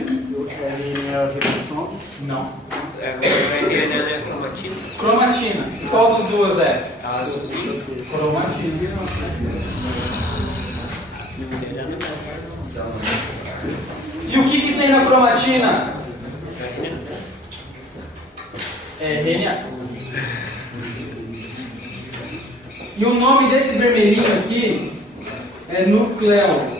Não. É cromatina. Cromatina. E qual das duas é? Azulzinho. Cromatina. E o que tem na cromatina? RNA. E o nome desse vermelhinho aqui é nucleolo.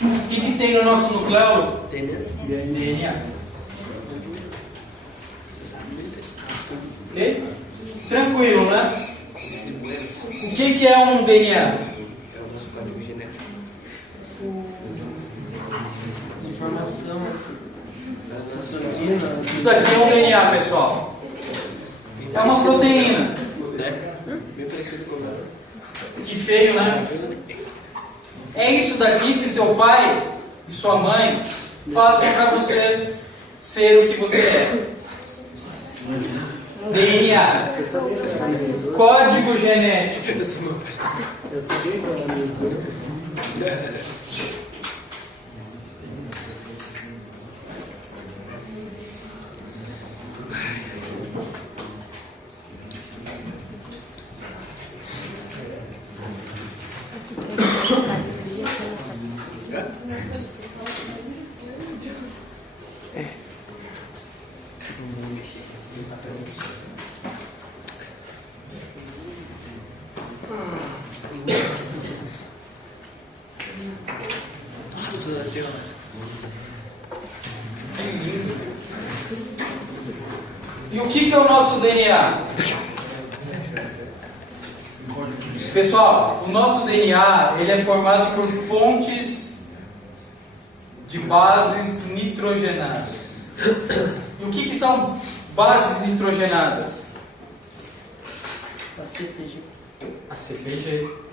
O que tem no nosso nucleolo? DNA. Ok? Tranquilo, né? O que é um DNA? Informação. Isso daqui é um DNA, pessoal. É uma proteína. Que feio, né? É isso daqui que seu pai e sua mãe passam para você ser o que você é. DNA. Código genético. Eu sabia que era meu. E o que é o nosso DNA? Pessoal, o nosso DNA ele é formado por pontes de bases nitrogenadas. E o que são bases nitrogenadas? A CPG. A CPG.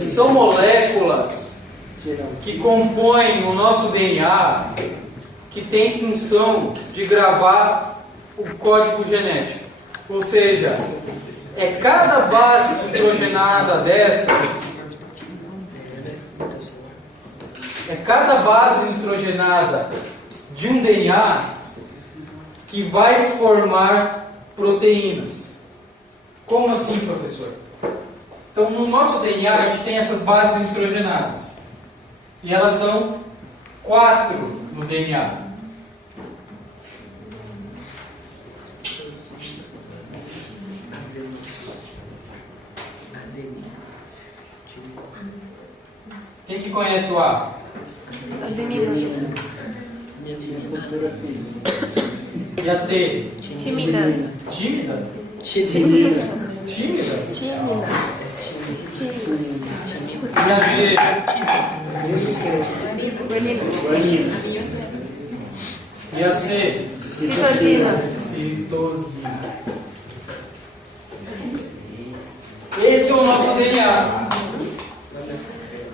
São moléculas que compõem o nosso DNA, que tem função de gravar o código genético. Ou seja, é cada base nitrogenada dessa, é cada base nitrogenada de um DNA que vai formar proteínas. Como assim, professor? Então, no nosso DNA, a gente tem essas bases nitrogenadas. E elas são 4 no DNA. Quem que conhece o A? Adenina. E a T? Tímida. Tímida? Tímida. Tímida? Tímida. E a G? Guanina. E a C? Citosina. Citosina. Esse é o nosso DNA.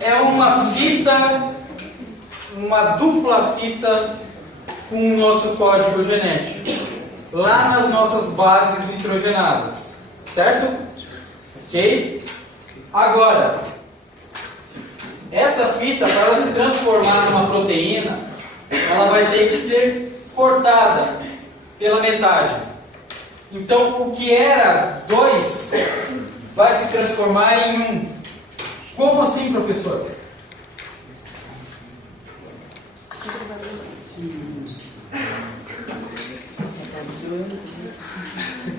É uma fita, uma dupla fita com o nosso código genético. Lá nas nossas bases nitrogenadas. Certo? Ok? Agora, Essa fita, para ela se transformar numa proteína, ela vai ter que ser cortada pela metade. Então, o que era 2 vai se transformar em 1. Como assim, professor?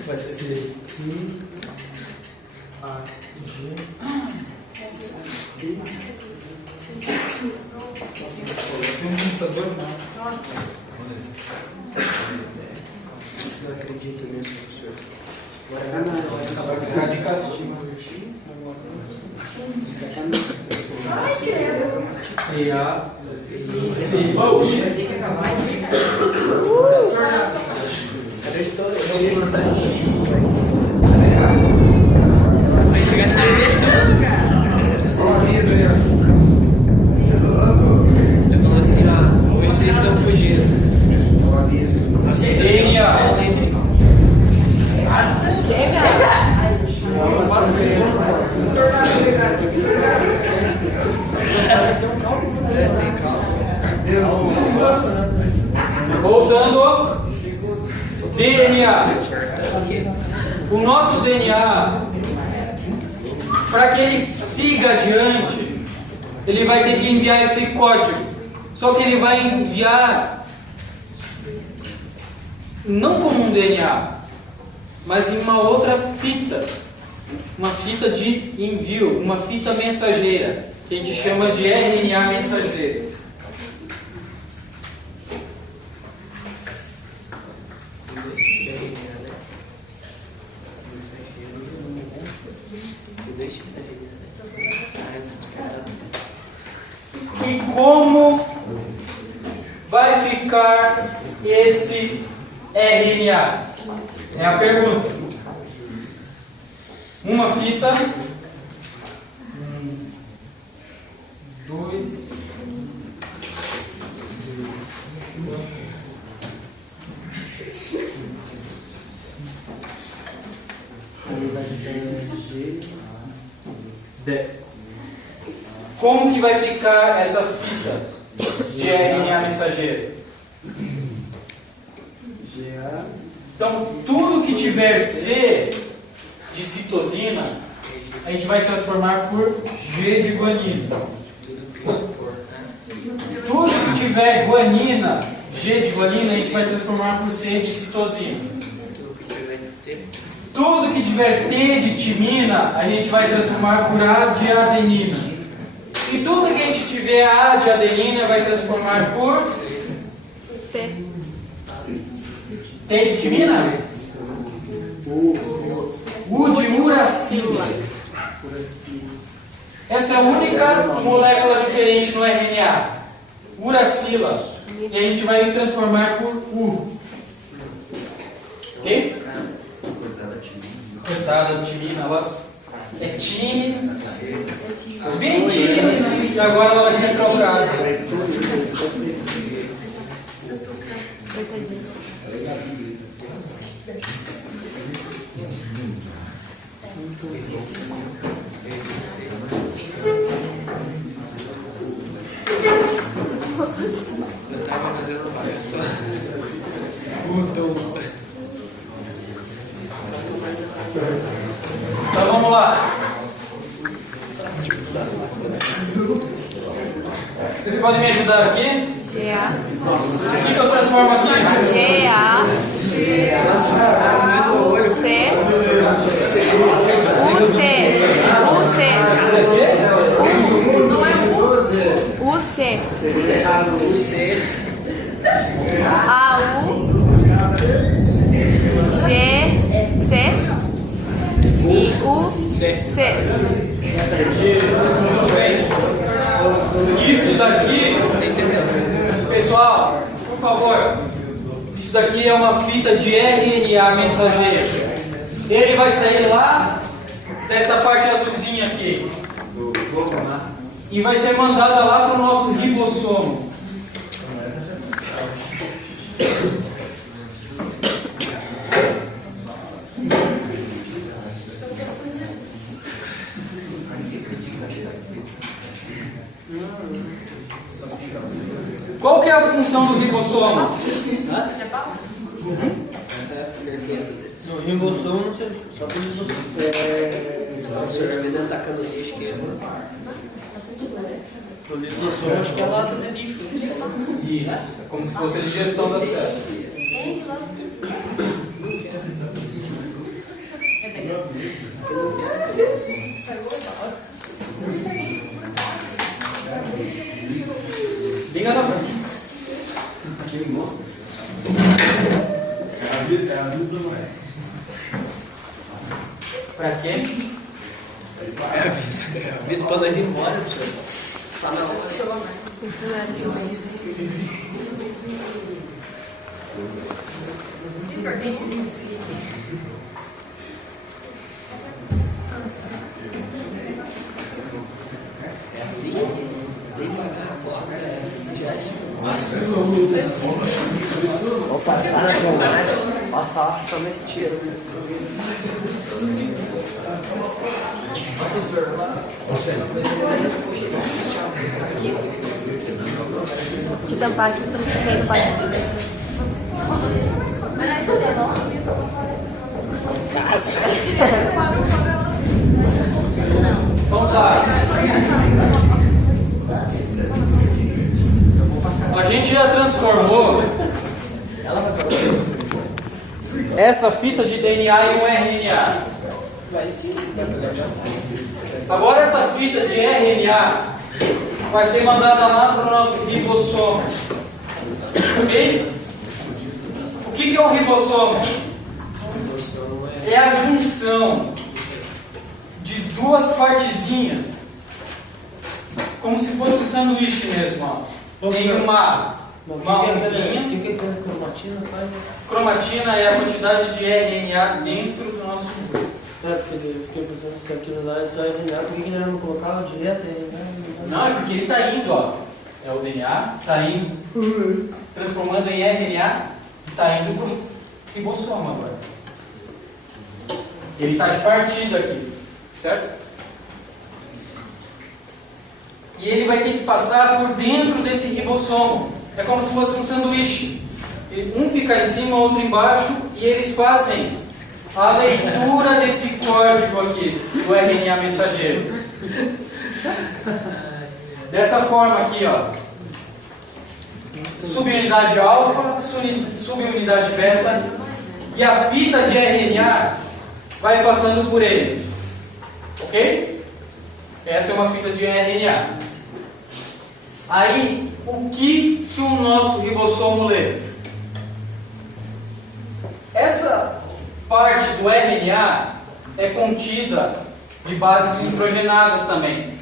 Vai ser I, A, G, não acredito nisso, professor. Vai ficar de castigo. E A, C. Vai chegar na eu falo assim, hoje vocês estão fodidos. DNA. Voltando, DNA. O nosso DNA, para que ele siga adiante, ele vai ter que enviar esse código. Só que ele vai enviar não como um DNA, mas em uma outra fita. Uma fita de envio, uma fita mensageira, que a gente chama de RNA mensageiro. E como vai ficar esse RNA? É a pergunta. Uma fita. 2. Como que vai ficar essa fita de RNA mensageiro? Então, tudo que tiver C de citosina, a gente vai transformar por G de guanina. Tudo que tiver guanina, G de guanina, a gente vai transformar por C de citosina. Tudo que tiver T de timina, a gente vai transformar por A de adenina. E tudo que a gente tiver A de adenina, vai transformar por T. T de timina? U de uracila. Essa é a única molécula diferente no RNA. Uracila. E a gente vai transformar por U. Ok? Cortada de timina. Ela é timina. Bem timina. E agora ela vai ser trocada. Então vamos lá. Vocês podem me ajudar aqui? GA. O que eu transformo aqui? GA. UC. AU. GC. E UC. Muito bem. Isso daqui, pessoal, por favor, isso daqui é uma fita de RNA mensageiro. Ele vai sair lá dessa parte azulzinha aqui e vai ser mandada lá para o nosso ribossomo. função do ribossomo? No ribossomo, não sei, só tem ribossomo. O senhor vai atacando o lixo que O ribossomo acho que é lata de lixo. Isso. É como se fosse a digestão das células. Liga na frente. É a vida do moleque. Pra quê? avisa pra nós ir embora, senhor. Tá na hora. É assim? Tem que pagar agora, já vou passar na filmagem, passar só nesse tiro. Passa o senhor lá. Te tampar aqui, se não tiver, não pode receber. Nossa! Então tá. A gente já transformou essa fita de DNA em um RNA. Agora essa fita de RNA vai ser mandada lá para o nosso ribossomo. Ok? O que é o ribossomo? É a junção de duas partezinhas, como se fosse um sanduíche mesmo, ó. Tem uma marronzinha. O que é cromatina faz? Cromatina é a quantidade de RNA dentro do nosso corpo. Porque eu fiquei pensando se aquilo lá é só RNA, por que ele não colocava direto RNA? Não, é porque ele está indo, ó. É o DNA, está indo, transformando em RNA e está indo para o ribossomo agora. Ele está de partida aqui, certo? E ele vai ter que passar por dentro desse ribossomo. É como se fosse um sanduíche. Um fica em cima, outro embaixo, e eles fazem a leitura desse código aqui, do RNA mensageiro. Dessa forma aqui, ó. Subunidade alfa, subunidade beta, e a fita de RNA vai passando por ele. Ok? Essa é uma fita de RNA. Aí, o que o nosso ribossomo lê? Essa parte do RNA é contida de bases nitrogenadas também.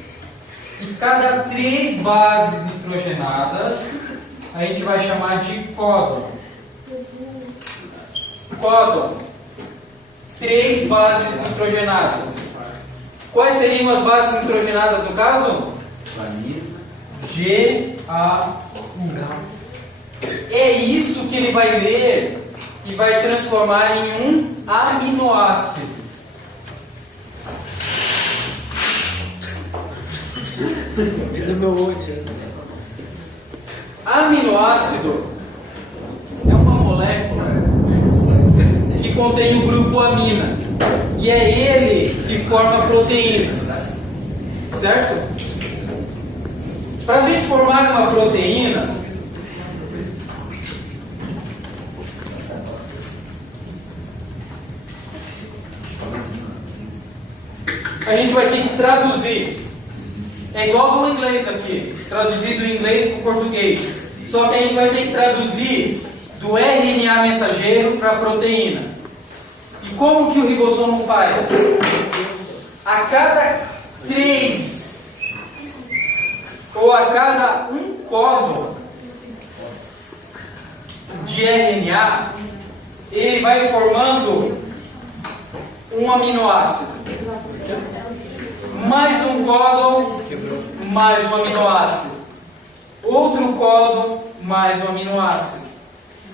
E cada 3 bases nitrogenadas a gente vai chamar de códon. Códon. 3 bases nitrogenadas. Quais seriam as bases nitrogenadas no caso? GAU. É isso que ele vai ler e vai transformar em um aminoácido. Aminoácido é uma molécula que contém o grupo amina. E é ele que forma proteínas. Certo? Para a gente formar uma proteína, a gente vai ter que traduzir. É igual no inglês aqui, traduzir do inglês para o português. Só que a gente vai ter que traduzir do RNA mensageiro para a proteína. E como que o ribossomo faz? A cada 3 ou a cada um códon de RNA, ele vai formando um aminoácido. Mais um códon, mais um aminoácido. Outro códon, mais um aminoácido.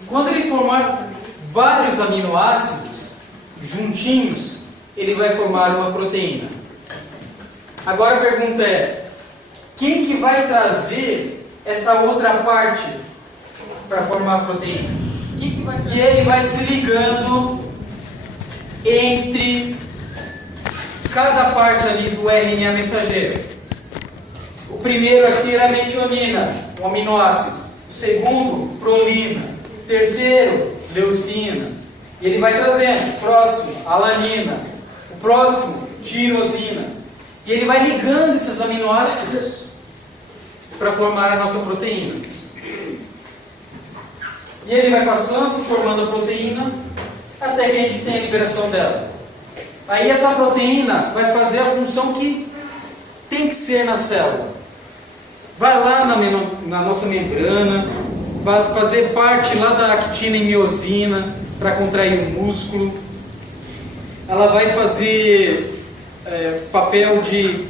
Quando ele formar vários aminoácidos juntinhos, ele vai formar uma proteína. Agora a pergunta é: quem que vai trazer essa outra parte para formar a proteína. E ele vai se ligando entre cada parte ali do RNA mensageiro. O primeiro aqui era a metionina, um aminoácido. O segundo, prolina. O terceiro, leucina. E ele vai trazendo. O próximo, alanina. O próximo, tirosina. E ele vai ligando esses aminoácidos para formar a nossa proteína. E ele vai passando, formando a proteína, até que a gente tem a liberação dela. Aí essa proteína vai fazer a função que tem que ser na célula. Vai lá na nossa membrana, vai fazer parte lá da actina e miosina para contrair o músculo. Ela vai fazer papel de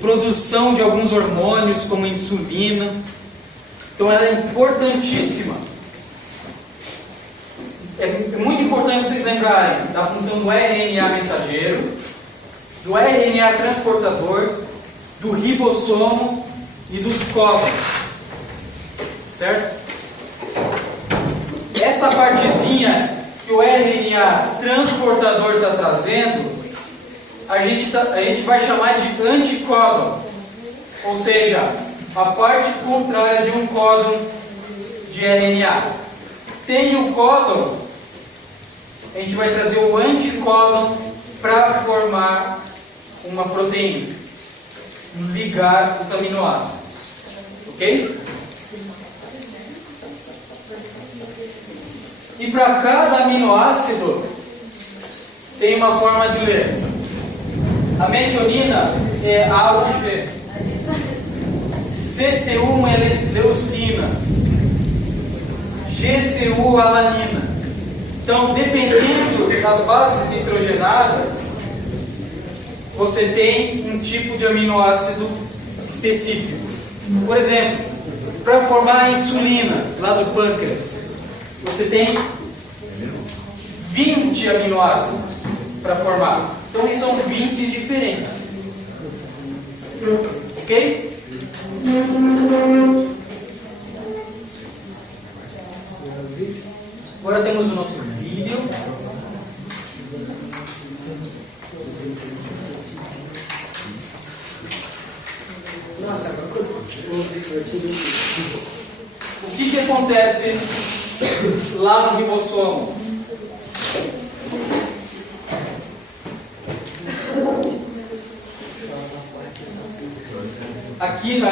produção de alguns hormônios, como a insulina. Então ela é importantíssima. É muito importante vocês lembrarem da função do RNA mensageiro, do RNA transportador, do ribossomo e dos códons. Certo? Essa partezinha que o RNA transportador está trazendo, a gente vai chamar de anticódon. Ou seja, a parte contrária de um códon de RNA. Tem o códon, a gente vai trazer o anticódon para formar uma proteína, ligar os aminoácidos. Ok? E para cada aminoácido tem uma forma de ler. A metionina é A ou G. CCU é leucina. GCU alanina. Então, dependendo das bases nitrogenadas, você tem um tipo de aminoácido específico. Por exemplo, para formar a insulina lá do pâncreas, você tem 20 aminoácidos para formar. Então são 20 diferentes. Ok? Agora temos o nosso vídeo. Nossa, agora O que acontece lá no ribossomo? Aqui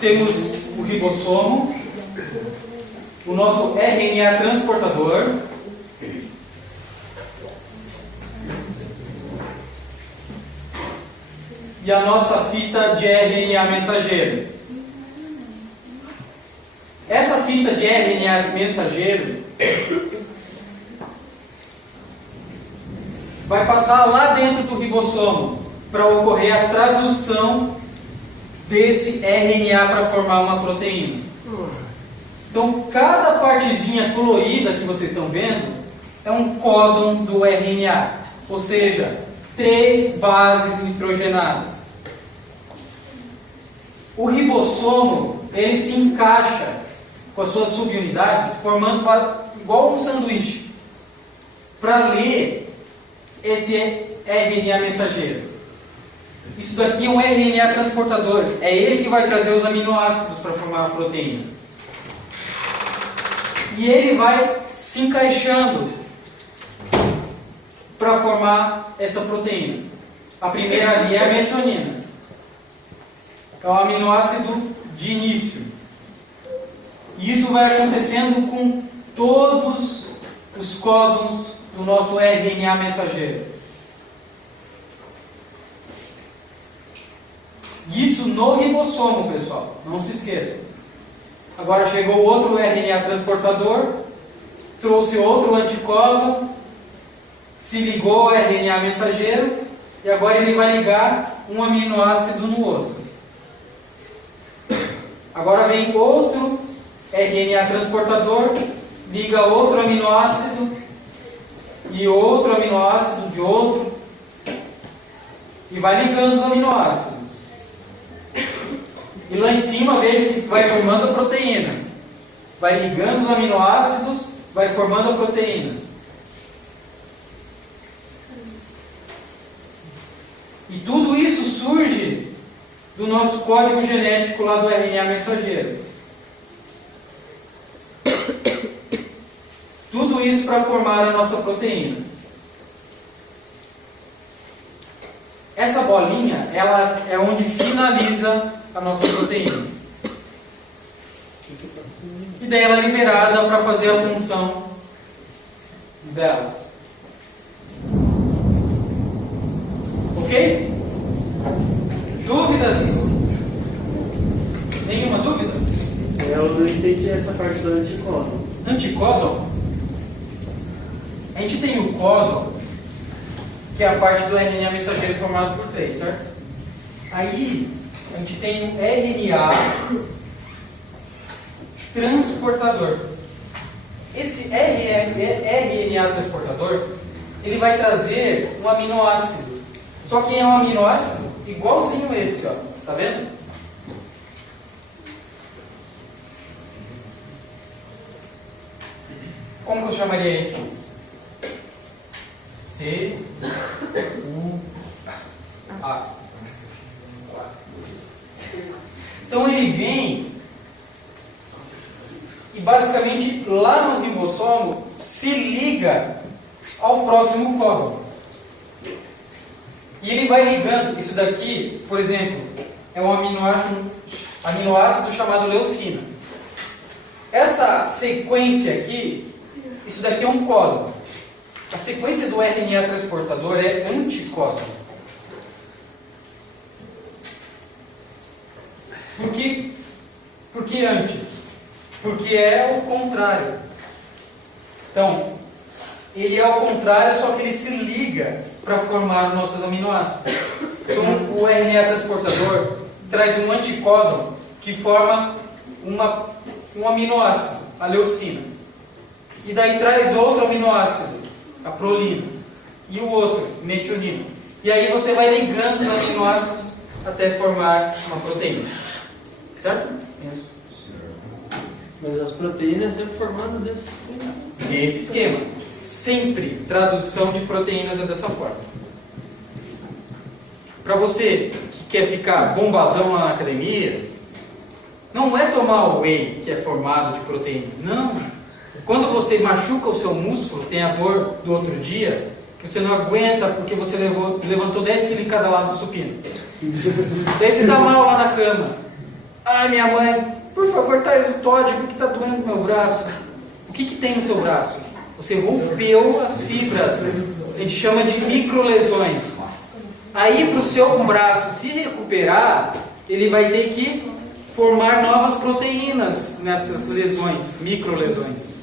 temos o ribossomo, o nosso RNA transportador, e a nossa fita de RNA mensageiro. Essa fita de RNA mensageiro vai passar lá dentro do ribossomo para ocorrer a tradução desse RNA para formar uma proteína. Então, cada partezinha colorida que vocês estão vendo é um códon do RNA, ou seja, 3 bases nitrogenadas. O ribossomo, ele se encaixa com as suas subunidades, formando igual um sanduíche, para ler esse RNA mensageiro. Isso daqui é um RNA transportador. É ele que vai trazer os aminoácidos para formar a proteína. E ele vai se encaixando para formar essa proteína. A primeira ali é a metionina. É o aminoácido de início. E isso vai acontecendo com todos os códons do nosso RNA mensageiro. Isso no ribossomo, pessoal. Não se esqueça. Agora chegou outro RNA transportador, trouxe outro anticódon, se ligou ao RNA mensageiro e agora ele vai ligar um aminoácido no outro. Agora vem outro RNA transportador, liga outro aminoácido e outro aminoácido de outro e vai ligando os aminoácidos. E lá em cima, veja que vai formando a proteína. vai ligando os aminoácidos, vai formando a proteína. E tudo isso surge do nosso código genético lá do RNA mensageiro. Tudo isso para formar a nossa proteína. Essa bolinha, ela é onde finaliza a nossa proteína. E daí ela é liberada para fazer a função dela. Ok? Dúvidas? Nenhuma dúvida? Eu não entendi essa parte do anticódon. Anticódon? A gente tem o códon, que é a parte do RNA mensageiro formado por 3, certo? Aí, a gente tem o RNA transportador. Esse RNA transportador, ele vai trazer um aminoácido. Só que é um aminoácido igualzinho esse, ó. Tá vendo? Como que eu chamaria esse? C-U-A. Então ele vem e basicamente lá no ribossomo se liga ao próximo códon. E ele vai ligando. Isso daqui, por exemplo, é um aminoácido chamado leucina. Essa sequência aqui, isso daqui é um códon. A sequência do RNA transportador é anticódon. Por que anti? Porque é o contrário. Então, ele é ao contrário, só que ele se liga para formar os nossos aminoácidos. Então, o RNA transportador traz um anticódon que forma um aminoácido, a leucina. E daí traz outro aminoácido, a prolina. E o outro, metionina. E aí você vai ligando os aminoácidos até formar uma proteína. Certo? Isso. Mas as proteínas é formado desse esquema. Esse esquema. Sempre tradução de proteínas é dessa forma. Para você que quer ficar bombadão lá na academia, não é tomar o whey que é formado de proteína. Não. Quando você machuca o seu músculo, tem a dor do outro dia, que você não aguenta porque você levantou 10 kg cada lado do supino. Daí você está mal lá na cama. Ai, minha mãe, por favor, traz o Todd porque está doendo meu braço. O que tem no seu braço? Você rompeu as fibras. A gente chama de microlesões. Aí, para o seu braço se recuperar, ele vai ter que formar novas proteínas nessas lesões, microlesões.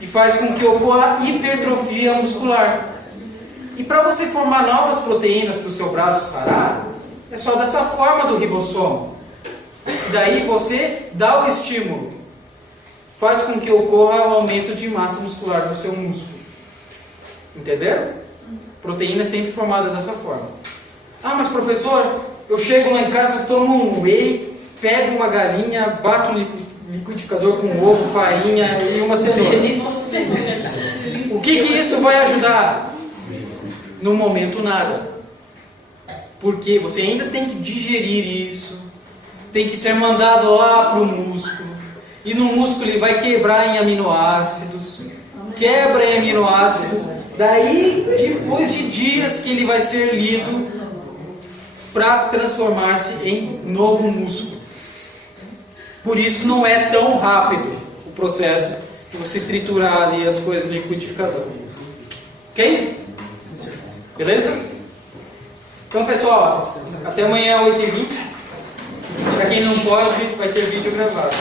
E faz com que ocorra hipertrofia muscular. E para você formar novas proteínas para o seu braço sarar, é só dessa forma do ribossomo. Daí você dá o estímulo. Faz com que ocorra o aumento de massa muscular do seu músculo. Entenderam? Proteína é sempre formada dessa forma. Ah, mas professor, eu chego lá em casa, tomo um whey, pego uma galinha, bato no liquidificador com ovo, farinha e uma cenoura. O que isso vai ajudar? No momento nada. Porque você ainda tem que digerir isso, tem que ser mandado lá para o músculo, e no músculo ele vai quebrar em aminoácidos, quebra em aminoácidos, daí depois de dias que ele vai ser lido para transformar-se em novo músculo. Por isso não é tão rápido o processo de você triturar ali as coisas no liquidificador. Ok? Beleza? Então, pessoal, até amanhã 8h20. Para quem não pode, vai ter vídeo gravado.